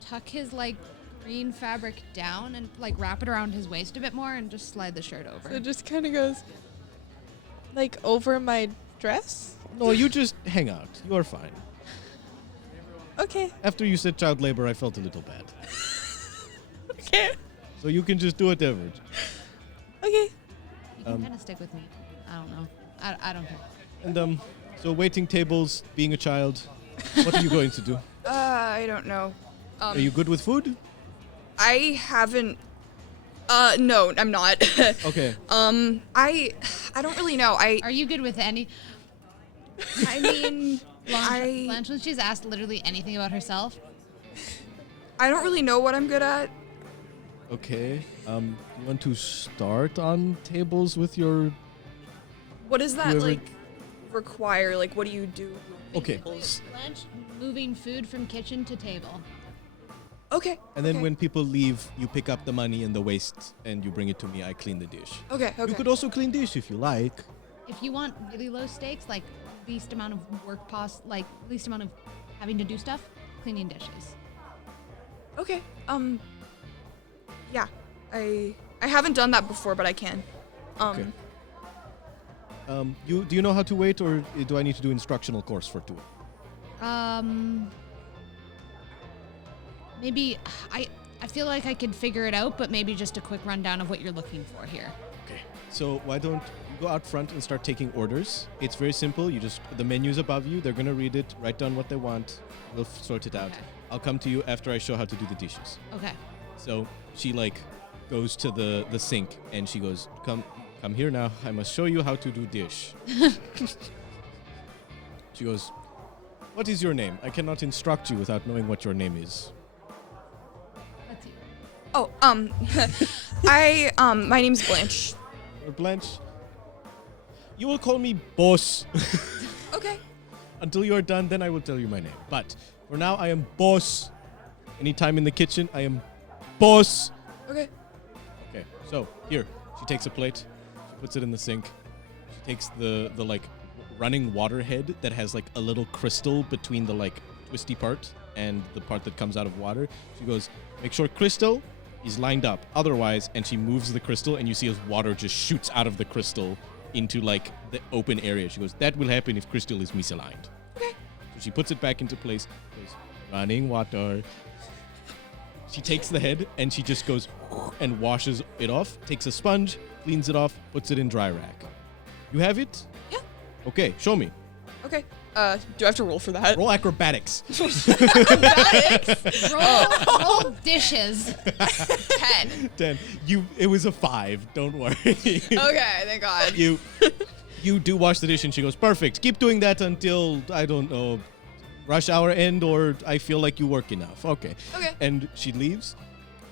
tuck his like green fabric down and like wrap it around his waist a bit more and just slide the shirt over. So it just kind of goes, like, over my dress? No, you just hang out. You are fine. Okay. After you said child labor, I felt a little bad. Okay. So you can just do whatever. Okay. You can kind of stick with me. I don't know. I don't care. And so waiting tables, being a child, what are you going to do? I don't know. Are you good with food? I haven't. No, I'm not. Okay. I don't really know. Are you good with any? I mean, Blanche, when she's asked literally anything about herself. I don't really know what I'm good at. Okay. You want to start on tables with your... What does that Whoever- like require? Like, what do you do? Okay. Tables? Blanche moving food from kitchen to table. Okay. And then okay. when people leave, you pick up the money and the waste and you bring it to me. I clean the dish. Okay. You could also clean dish if you like. If you want really low stakes, like least amount of work like least amount of having to do stuff, cleaning dishes. Okay. Yeah. I haven't done that before, but I can. Okay. Do you know how to wait, or do I need to do instructional course for 2? Maybe I feel like I could figure it out, but maybe just a quick rundown of what you're looking for here. Okay. So why don't you go out front and start taking orders? It's very simple. The menu's above you. They're gonna read it, write down what they want. We'll sort it out. Okay. I'll come to you after I show how to do the dishes. Okay. So she like goes to the sink and she goes, come here now. I must show you how to do dish. She goes, what is your name? I cannot instruct you without knowing what your name is. That's you. Oh, my name's Blanche. Blanche, you will call me boss. Okay. Until you are done, then I will tell you my name. But for now, I am boss. Anytime in the kitchen, I am boss. Okay. Okay, so here, she takes a plate, she puts it in the sink. She takes the like running water head that has like a little crystal between the like twisty part and the part that comes out of water. She goes, make sure crystal is lined up. Otherwise, and she moves the crystal and you see as water just shoots out of the crystal into like the open area. She goes, that will happen if crystal is misaligned. Okay. So she puts it back into place. Goes, running water. She takes the head and she just goes and washes it off, takes a sponge, cleans it off, puts it in dry rack. You have it? Yeah. Okay, show me. Okay. Do I have to roll for that? Roll acrobatics. Roll dishes. 10. 10. It was a 5. Don't worry. Okay, thank God. You do wash the dish and she goes, perfect. Keep doing that until, I don't know, rush hour end or I feel like you work enough. Okay. Okay. And she leaves.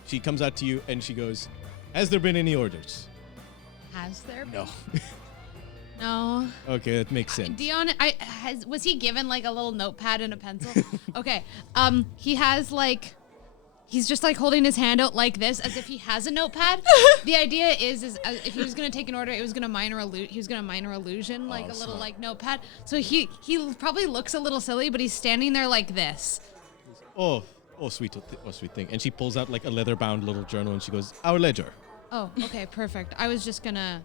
She comes out to you and she goes, has there been any orders? Has there been? No. No. Okay, that makes sense. Dion, was he given like a little notepad and a pencil? Okay. He has like, he's just like holding his hand out like this as if he has a notepad. The idea is if he was gonna take an order, he was gonna minor illusion like a little like notepad. So he probably looks a little silly, but he's standing there like this. Oh, sweet thing. And she pulls out like a leather-bound little journal and she goes, our ledger. Oh, okay, perfect. I was just gonna.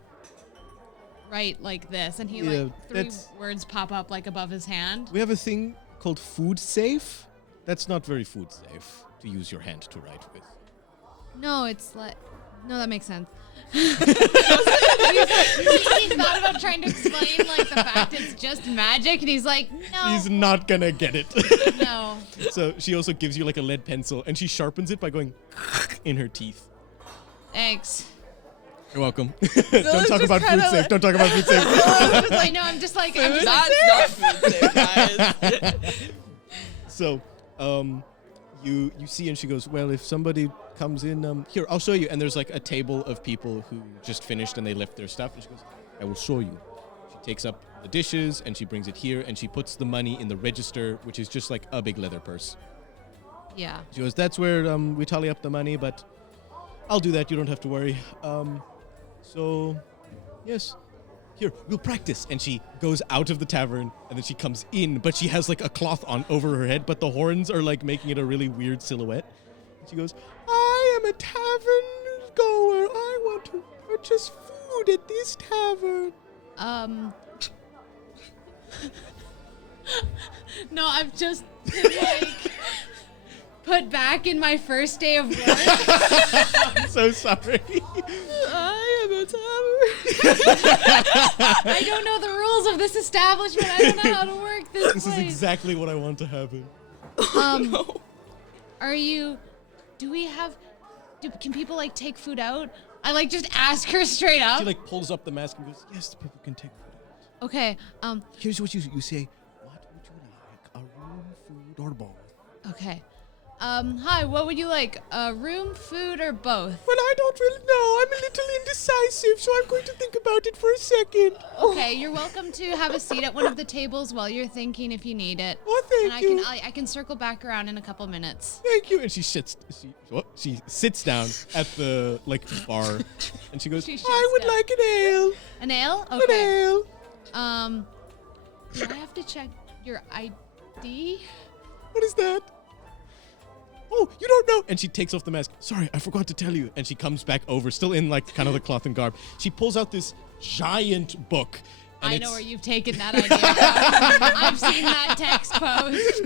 write like this, and he Yeah, like 3 that's- words pop up like above his hand. We have a thing called food safe. That's not very food safe to use your hand to write with. No, it's like no, that makes sense. he thought about trying to explain like the fact it's just magic, and he's like, no, He's not gonna get it. no. So she also gives you like a lead pencil, and she sharpens it by going in her teeth. Thanks. You're welcome. Don't talk just about food kinda safe. Don't talk about food safe. I know. I'm just like, I'm just like, That's not food safe, guys. So, you see, and she goes, well, if somebody comes in, here, I'll show you. And there's like a table of people who just finished and they left their stuff. And she goes, I will show you. She takes up the dishes and she brings it here and she puts the money in the register, which is just like a big leather purse. yeah. She goes, that's where we tally up the money, but I'll do that. You don't have to worry. So, yes. Here, we'll practice. And she goes out of the tavern, and then she comes in, but she has like a cloth on over her head, but the horns are like making it a really weird silhouette. And she goes, I am a tavern goer. I want to purchase food at this tavern. No, I've just been like put back in my first day of work. I'm so sorry. I am a tavern. I don't know the rules of this establishment. I don't know how to work this This place. is exactly what I want to happen. Can people like take food out? I like just ask her straight up. She like pulls up the mask and goes, yes, the people can take food out. Okay, Here's what you say. What would you like? A room, food, or both? okay. Hi, what would you like? Room, food, or both? Well, I don't really know. I'm a little indecisive, so I'm going to think about it for a second. Okay, you're welcome to have a seat at one of the tables while you're thinking if you need it. Oh, thank And you. I can circle back around in a couple minutes. Thank you. And she sits down at the like bar, and she goes, She sits I would down. like an ale. An ale? An Okay. ale. Do I have to check your ID? What is that? Oh, you don't know. And she takes off the mask. Sorry, I forgot to tell you. And she comes back over, still in like kind of the cloth and garb. She pulls out this giant book. And I know it's- where you've taken that idea from. I've seen that text post.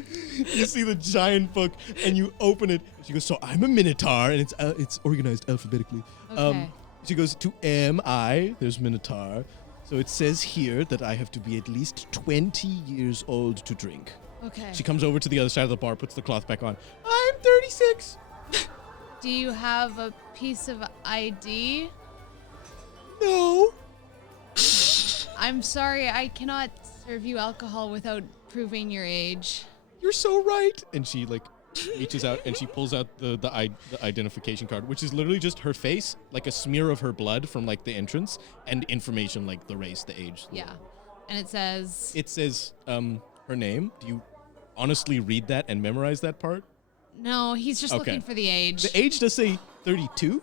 You see the giant book, and you open it. She goes, so I'm a Minotaur, and it's organized alphabetically. Okay. She goes to M-I, there's Minotaur. So it says here that I have to be at least 20 years old to drink. Okay. She comes over to the other side of the bar, puts the cloth back on. I'm 36. Do you have a piece of ID? No. I'm sorry, I cannot serve you alcohol without proving your age. You're so right. And she like reaches out and she pulls out the identification card, which is literally just her face, like a smear of her blood from like the entrance, and information like the race, the age. Yeah. And it says It says her name. Do you honestly read that and memorize that part? no, he's just Okay. looking for the age. The age does say 32.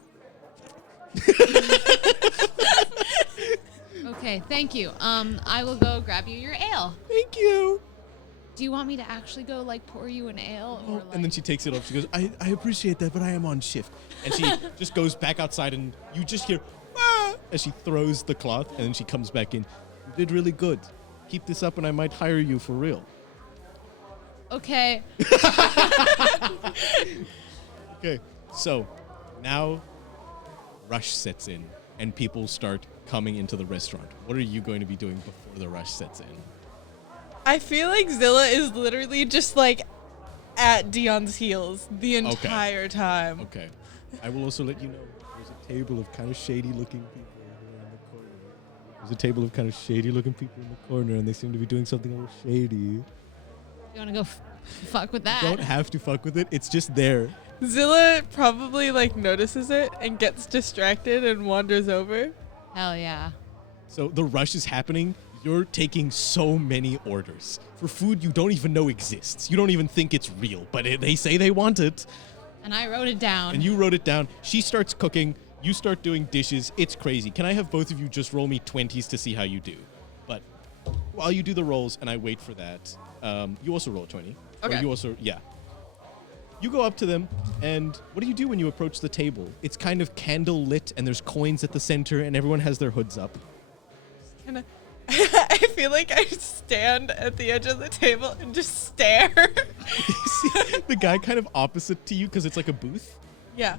Okay, thank you. I will go grab you your ale. Thank you. Do you want me to actually go like pour you an ale or like And then she takes it off. She goes, I appreciate that, but I am on shift. And she just goes back outside, and you just hear, ah, as she throws the cloth, and then she comes back in. You did really good. Keep this up, and I might hire you for real. Okay. Okay, so now rush sets in, and people start coming into the restaurant. What are you going to be doing before the rush sets in? I feel like Zillah is literally just like at Dion's heels the entire time. Okay, I will also let you know there's a table of kind of shady looking people around the corner. There's a table of kind of shady looking people in the corner, and they seem to be doing something a little shady. You want to go fuck with that? Don't have to fuck with it. It's just there. Zillah probably like notices it and gets distracted and wanders over. Hell yeah. So the rush is happening. You're taking so many orders for food you don't even know exists. You don't even think it's real, but they say they want it. And I wrote it down. And you wrote it down. She starts cooking. You start doing dishes. It's crazy. Can I have both of you just roll me 20s to see how you do? But while you do the rolls and I wait for that, you also roll a 20. Or Okay. you also, yeah. You go up to them, and what do you do when you approach the table? It's kind of candle lit, and there's coins at the center, and everyone has their hoods up. And I feel like I stand at the edge of the table and just stare. You see the guy kind of opposite to you because it's like a booth. Yeah.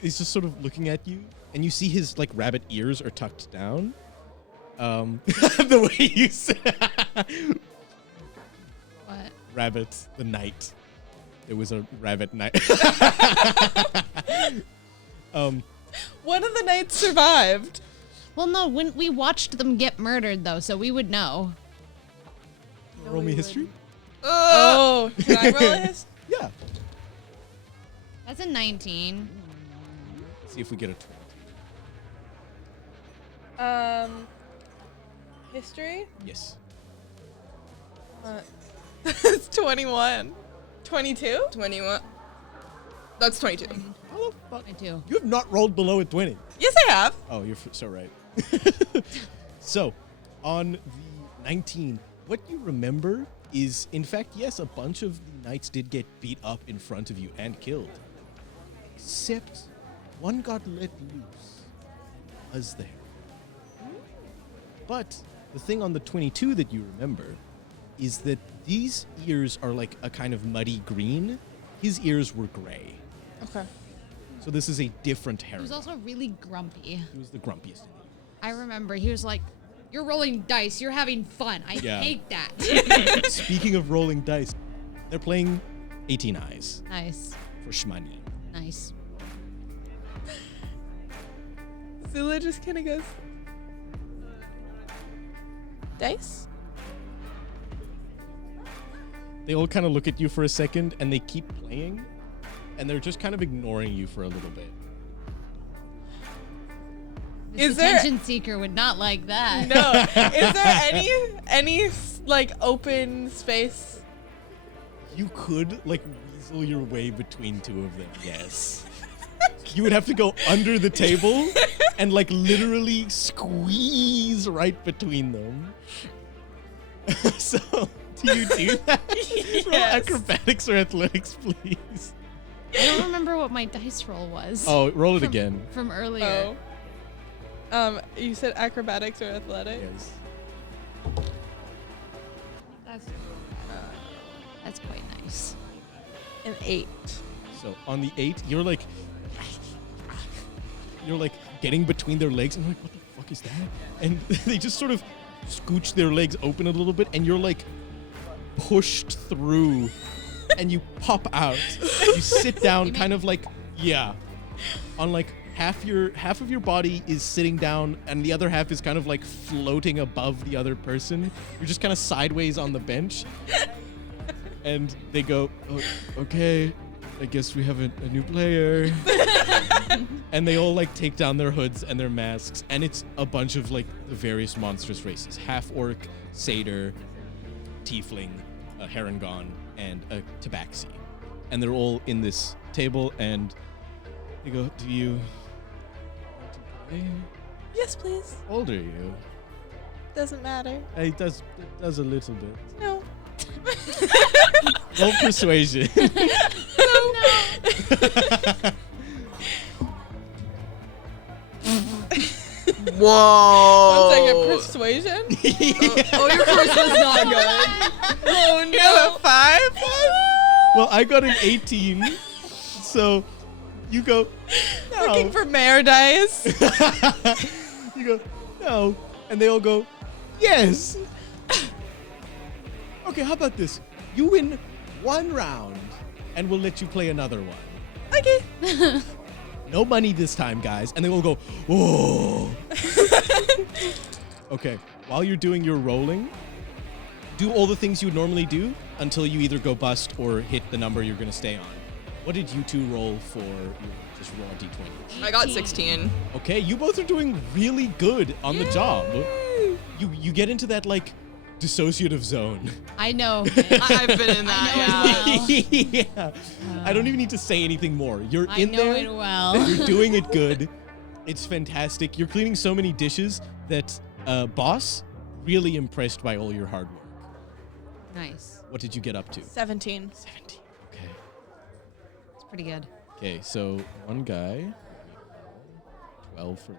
He's just sort of looking at you, and you see his like rabbit ears are tucked down. The way you said What? rabbit, the knight. It was a rabbit knight. One of the knights survived. Well, no, when we watched them get murdered, though, so we would know. Roll me history. Oh, can I roll a history? Yeah. That's a 19. See if we get a 20. History? Yes. It's 21. 22? 21. That's 22. How the fuck? 22. You have not rolled below a 20. Yes, I have. Oh, you're so right. So, on the 19, what you remember is, in fact, yes, a bunch of the knights did get beat up in front of you and killed. Except one got let loose. Was there? But the thing on the 22 that you remember is that these ears are like a kind of muddy green. His ears were gray. Okay. So this is a different He heron. was also really grumpy. He was the grumpiest. I remember he was like, "You're rolling dice. You're having fun. I Yeah. hate that." Speaking of rolling dice, they're playing 18 Eyes Nice. for Shmoney. Nice. Zillah just kind of goes, dice? They all kind of look at you for a second and they keep playing, and they're just kind of ignoring you for a little bit. This Is there- attention seeker would not like that. No. Is there any like open space? You could like weasel your way between two of them, yes. You would have to go under the table and like literally squeeze right between them. So, do you do that? Roll Yes. acrobatics or athletics, please. I don't remember what my dice roll was. Oh, roll it from, again. From earlier. Oh. You said acrobatics or athletics? Yes. That's quite nice. An 8. So on the 8, you're like getting between their legs, and you're like, what the fuck is that? And they just sort of scooch their legs open a little bit, and you're like pushed through, and you pop out. You sit down, kind of like on like half of your body is sitting down, and the other half is kind of like floating above the other person. You're just kind of sideways on the bench, and they go, oh, okay. I guess we have a new player. And they all like take down their hoods and their masks, and it's a bunch of like the various monstrous races: half orc, satyr, tiefling, a herongon, and a tabaxi. And they're all in this table, and they go, "Do you want to play? Yes, please. How old are you?" Doesn't matter. It does a little bit. No. Roll persuasion. Whoa. 1 second. Persuasion? Oh, your persuasion's not good. Oh, no. You have a 5? Well, I got an 18, so you go, no. Looking for mayor dice. You go, no. And they all go, yes. Okay, how about this? You win 1 round, and we'll let you play another one. Okay. No money this time, guys. And they all go, whoa. Okay, while you're doing your rolling, do all the things you would normally do until you either go bust or hit the number you're going to stay on. What did you two roll for your just raw D20? I got 16. Okay, you both are doing really good on the job. You get into that, like, dissociative zone. I know. I've been in that, I know yeah. it well. Yeah. I don't even need to say anything more. You're I in know there. it well. You're doing it good. It's fantastic. You're cleaning so many dishes that boss, really impressed by all your hard work. Nice. What did you get up to? 17. 17. Okay. It's pretty good. Okay, so one guy. 12 for the first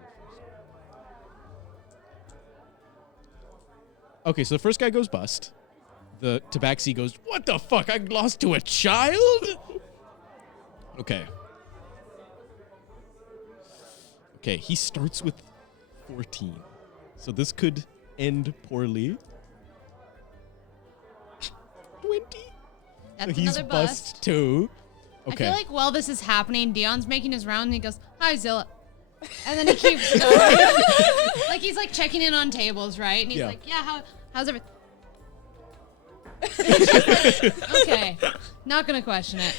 Okay, so the first guy goes bust. The Tabaxi goes, what the fuck? I lost to a child? Okay. Okay, he starts with 14. So this could end poorly. 20? That's So he's another bust too. Okay. I feel like while this is happening, Dion's making his round and he goes, "Hi, Zillah," and then he keeps going. Like he's like checking in on tables, right? And he's like, "Yeah, how's everything?" Okay, not gonna question it.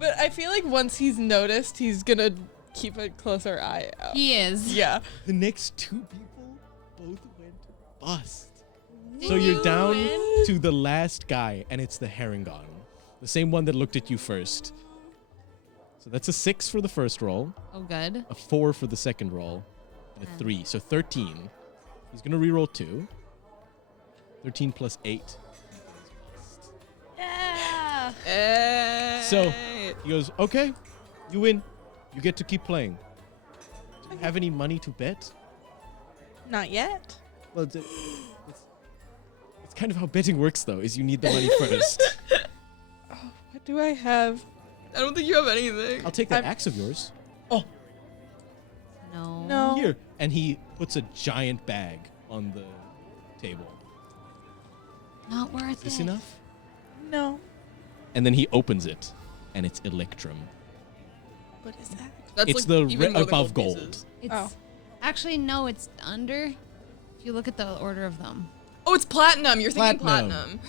But I feel like once he's noticed, he's gonna keep a closer eye out. He is. Yeah. The next two people both went bust. Did So you're you down win? to the last guy, and it's the Herringon. The same one that looked at you first. So that's a 6 for the first roll, Oh, good. a 4 for the second roll, and a 3. So 13. He's going to reroll 2. 13 plus 8. Yeah. So he goes, okay, you win. You get to keep playing. Do you have any money to bet? Not yet. Well, it's kind of how betting works, though, is you need the money first. What do I have? I don't think you have anything. I'll take that axe of yours. Oh. No. No. Here. And he puts a giant bag on the table. Not worth Is this it. enough? No. And then he opens it, and it's Electrum. What is that? That's It's like the even more than above gold gold. pieces. It's Oh. actually no. It's under. If you look at the order of them, Oh, it's platinum. You're thinking Platinum. platinum.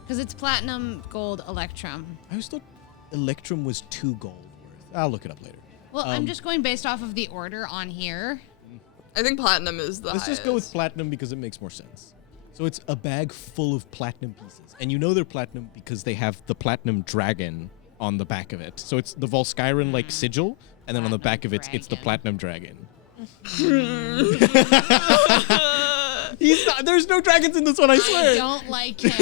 because it's platinum, gold, electrum. I always thought Electrum was 2 gold worth. I'll look it up later. Well, I'm just going based off of the order on here. I think platinum is the Let's just go with platinum because it makes more sense. So it's a bag full of platinum pieces. And you know they're platinum because they have the platinum dragon on the back of it. So it's the Volskyran like sigil, and then on the back of it, it's the platinum dragon. He's not, there's no dragons in this one, I I swear. don't like him.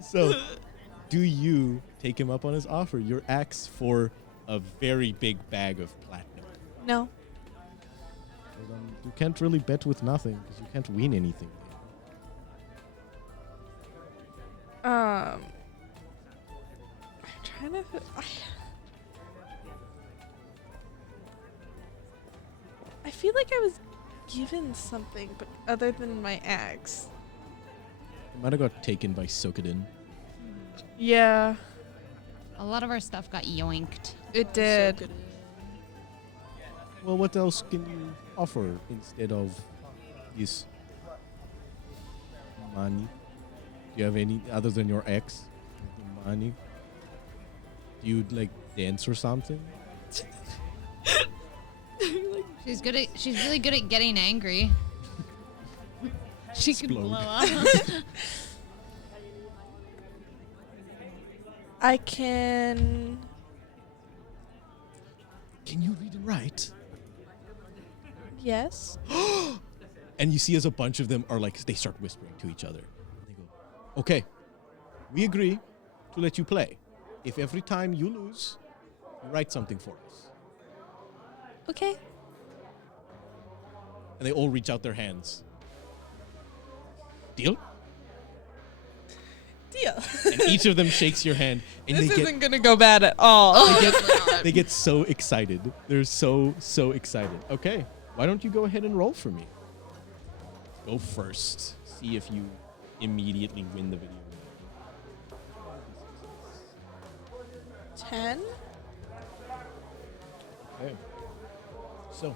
So, do you take him up on his offer, your axe, for a very big bag of platinum? No. Well, then you can't really bet with nothing because you can't win anything. I'm trying to. I feel like I was given something, but other than my axe. It might have got taken by Sokadin. Yeah, A lot of our stuff got yoinked. it did. Well, what else can you offer instead of this money? Do you have any other than your ex? The money? Do you like dance or something? She's really good at getting angry. She can Explode. blow up. I can. Can you read and write? Yes. And you see as a bunch of them are like, they start whispering to each other. And they go, okay, we agree to let you play. If every time you lose, you write something for us. Okay. And they all reach out their hands. Deal? Deal. And each of them shakes your hand. And This they get, isn't gonna go bad at all. they get so excited. They're so excited. Okay, why don't you go ahead and roll for me? Go first. See if you immediately win the video. 10. Okay. So,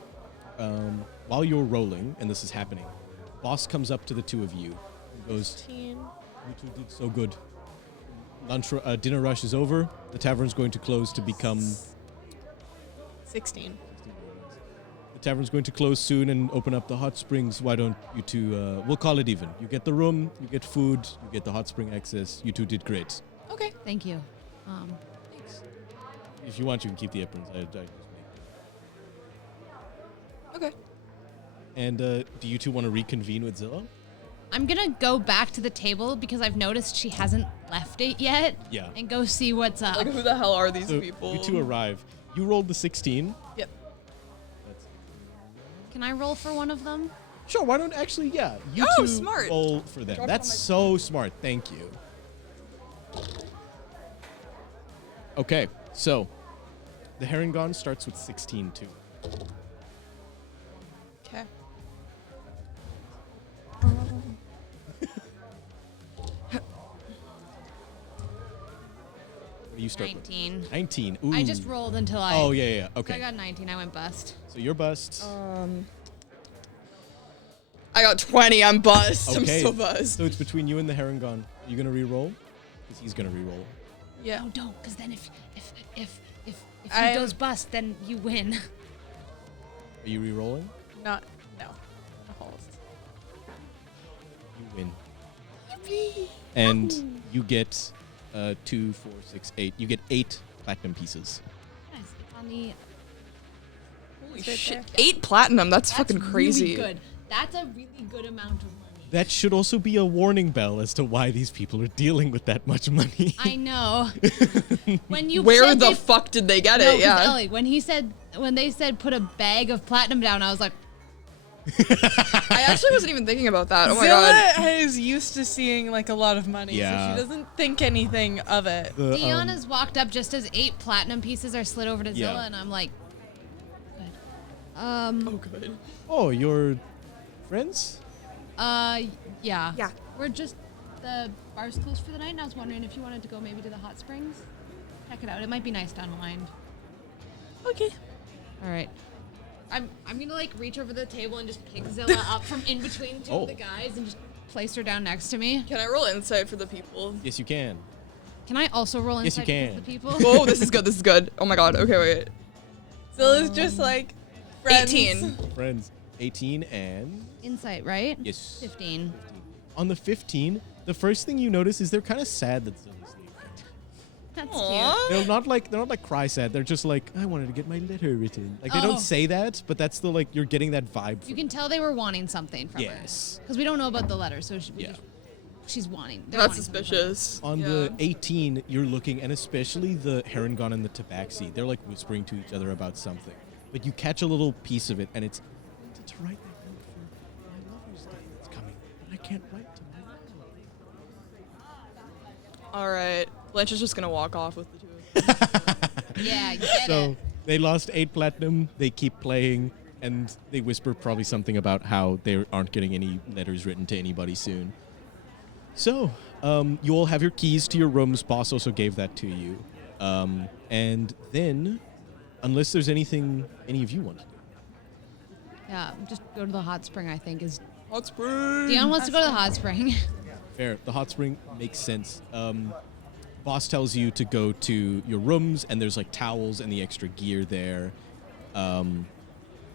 while you're rolling, and this is happening, boss comes up to the two of you and goes, 15. "You two did so good. Dinner rush is over. The tavern's going to close to become... 16. The tavern's going to close soon and open up the hot springs. Why don't you two... we'll call it even. You get the room, you get food, you get the hot spring access. You two did great. Okay. Thank you. If you want, you can keep the aprons. I just make Okay. And do you two want to reconvene with Zillah? I'm gonna go back to the table because I've noticed she hasn't left it yet. Yeah. And go see what's up. Like, who the hell are these So people? you two arrive. You rolled the 16. Yep. That's Can I roll for one of them? Sure, why don't actually, you Oh, two smart. roll for them. Drop it on That's my- so smart. Thank you. Okay, so the Herringon starts with 16 too. Okay. What do you start 19. with? 19. Ooh. I just rolled until I. Oh, yeah. So Okay. I got 19. I went bust. So you're bust. I got 20. I'm buzzed. Okay. I'm so buzzed. So it's between you and the Herringon. Are you gonna re-roll? Because he's gonna re-roll. Yeah. No, don't, because then if he I'm- goes bust, then you win. Are you re-rolling? No. Holes. You win. And you get 2, 4, 6, 8. You get 8 platinum pieces. Nice. It's on the. Holy It's right shit. there. 8 platinum. That's That's fucking crazy. Really good. That's a really good amount of money. That should also be a warning bell as to why these people are dealing with that much money. I know. When you Where said the they- fuck did they get No, it? 'cause Yeah. Ellie, when they said put a bag of platinum down, I was like, I actually wasn't even thinking about that. Oh my Zillah god. is used to seeing like a lot of money, Yeah. so she doesn't think anything of it. The, Dion has walked up just as 8 platinum pieces are slid over to Yeah. Zillah, and I'm like, good. Oh good. Oh, your friends? Yeah. Yeah. We're just, the bar's closed for the night, and I was wondering if you wanted to go maybe to the hot springs. Check it out. It might be nice to unwind. Okay. All right. I'm gonna like reach over the table and just pick Zillah up from in between two Oh. of the guys and just place her down next to me. Can I roll insight for the people? Yes, you can. Can I also roll Yes, you inside because can. of the people? Whoa, this is good. This is good. Oh my god. Okay, wait. Zillah's just like friends. 18. Friends. 18 and... Insight, right? Yes. 15. On the 15, the first thing you notice is they're kind of sad that Zilla's leaving. That's Aww. They're not like cry sad. They're just like, I wanted to get my letter written. Like they Oh. don't say that, but that's the like you're getting that vibe. cute. You can tell they were wanting something from her. Yes. Because we don't know about the letter, so Yeah. she's wanting. they're That's wanting something from her. suspicious. On Yeah. the 18, you're looking, and especially the Herringon and the Tabaxi, they're like whispering to each other about something. But you catch a little piece of it, and it's I wanted to write that note for my Lover's Day that's coming, but I can't write to my lover. All right. Blanche is just gonna walk off with the two of them. Yeah, get So it. they lost 8 platinum. They keep playing, and they whisper probably something about how they aren't getting any letters written to anybody soon. So you all have your keys to your rooms. Boss also gave that to you. And then, unless there's anything any of you want to do. Yeah, just go to the hot spring, I think, is... Hot spring. Dion wants to go to the hot spring. Fair. The hot spring makes sense. Boss tells you to go to your rooms, and there's like towels and the extra gear there.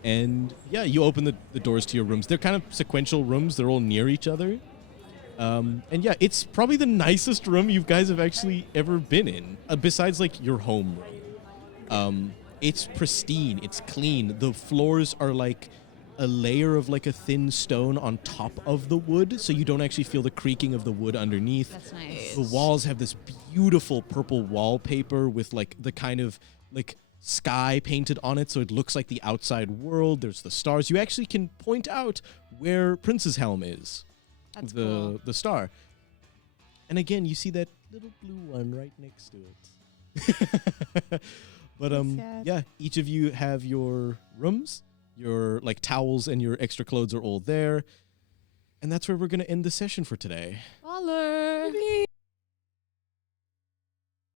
And yeah, you open the doors to your rooms. They're kind of sequential rooms. They're all near each other. And yeah, it's probably the nicest room you guys have actually ever been in, besides like your home room. It's pristine. It's clean. The floors are like a layer of like a thin stone on top of the wood, so you don't actually feel the creaking of the wood underneath. That's nice. The walls have this beautiful purple wallpaper with like the kind of like sky painted on it, so it looks like the outside world. There's the stars. You actually can point out where Prince's helm is. That's the cool. the star. And again, you see that little blue one right next to it. But sad. yeah, each of you have your rooms. Your like towels and your extra clothes are all there. And that's where we're going to end the session for today. Baller.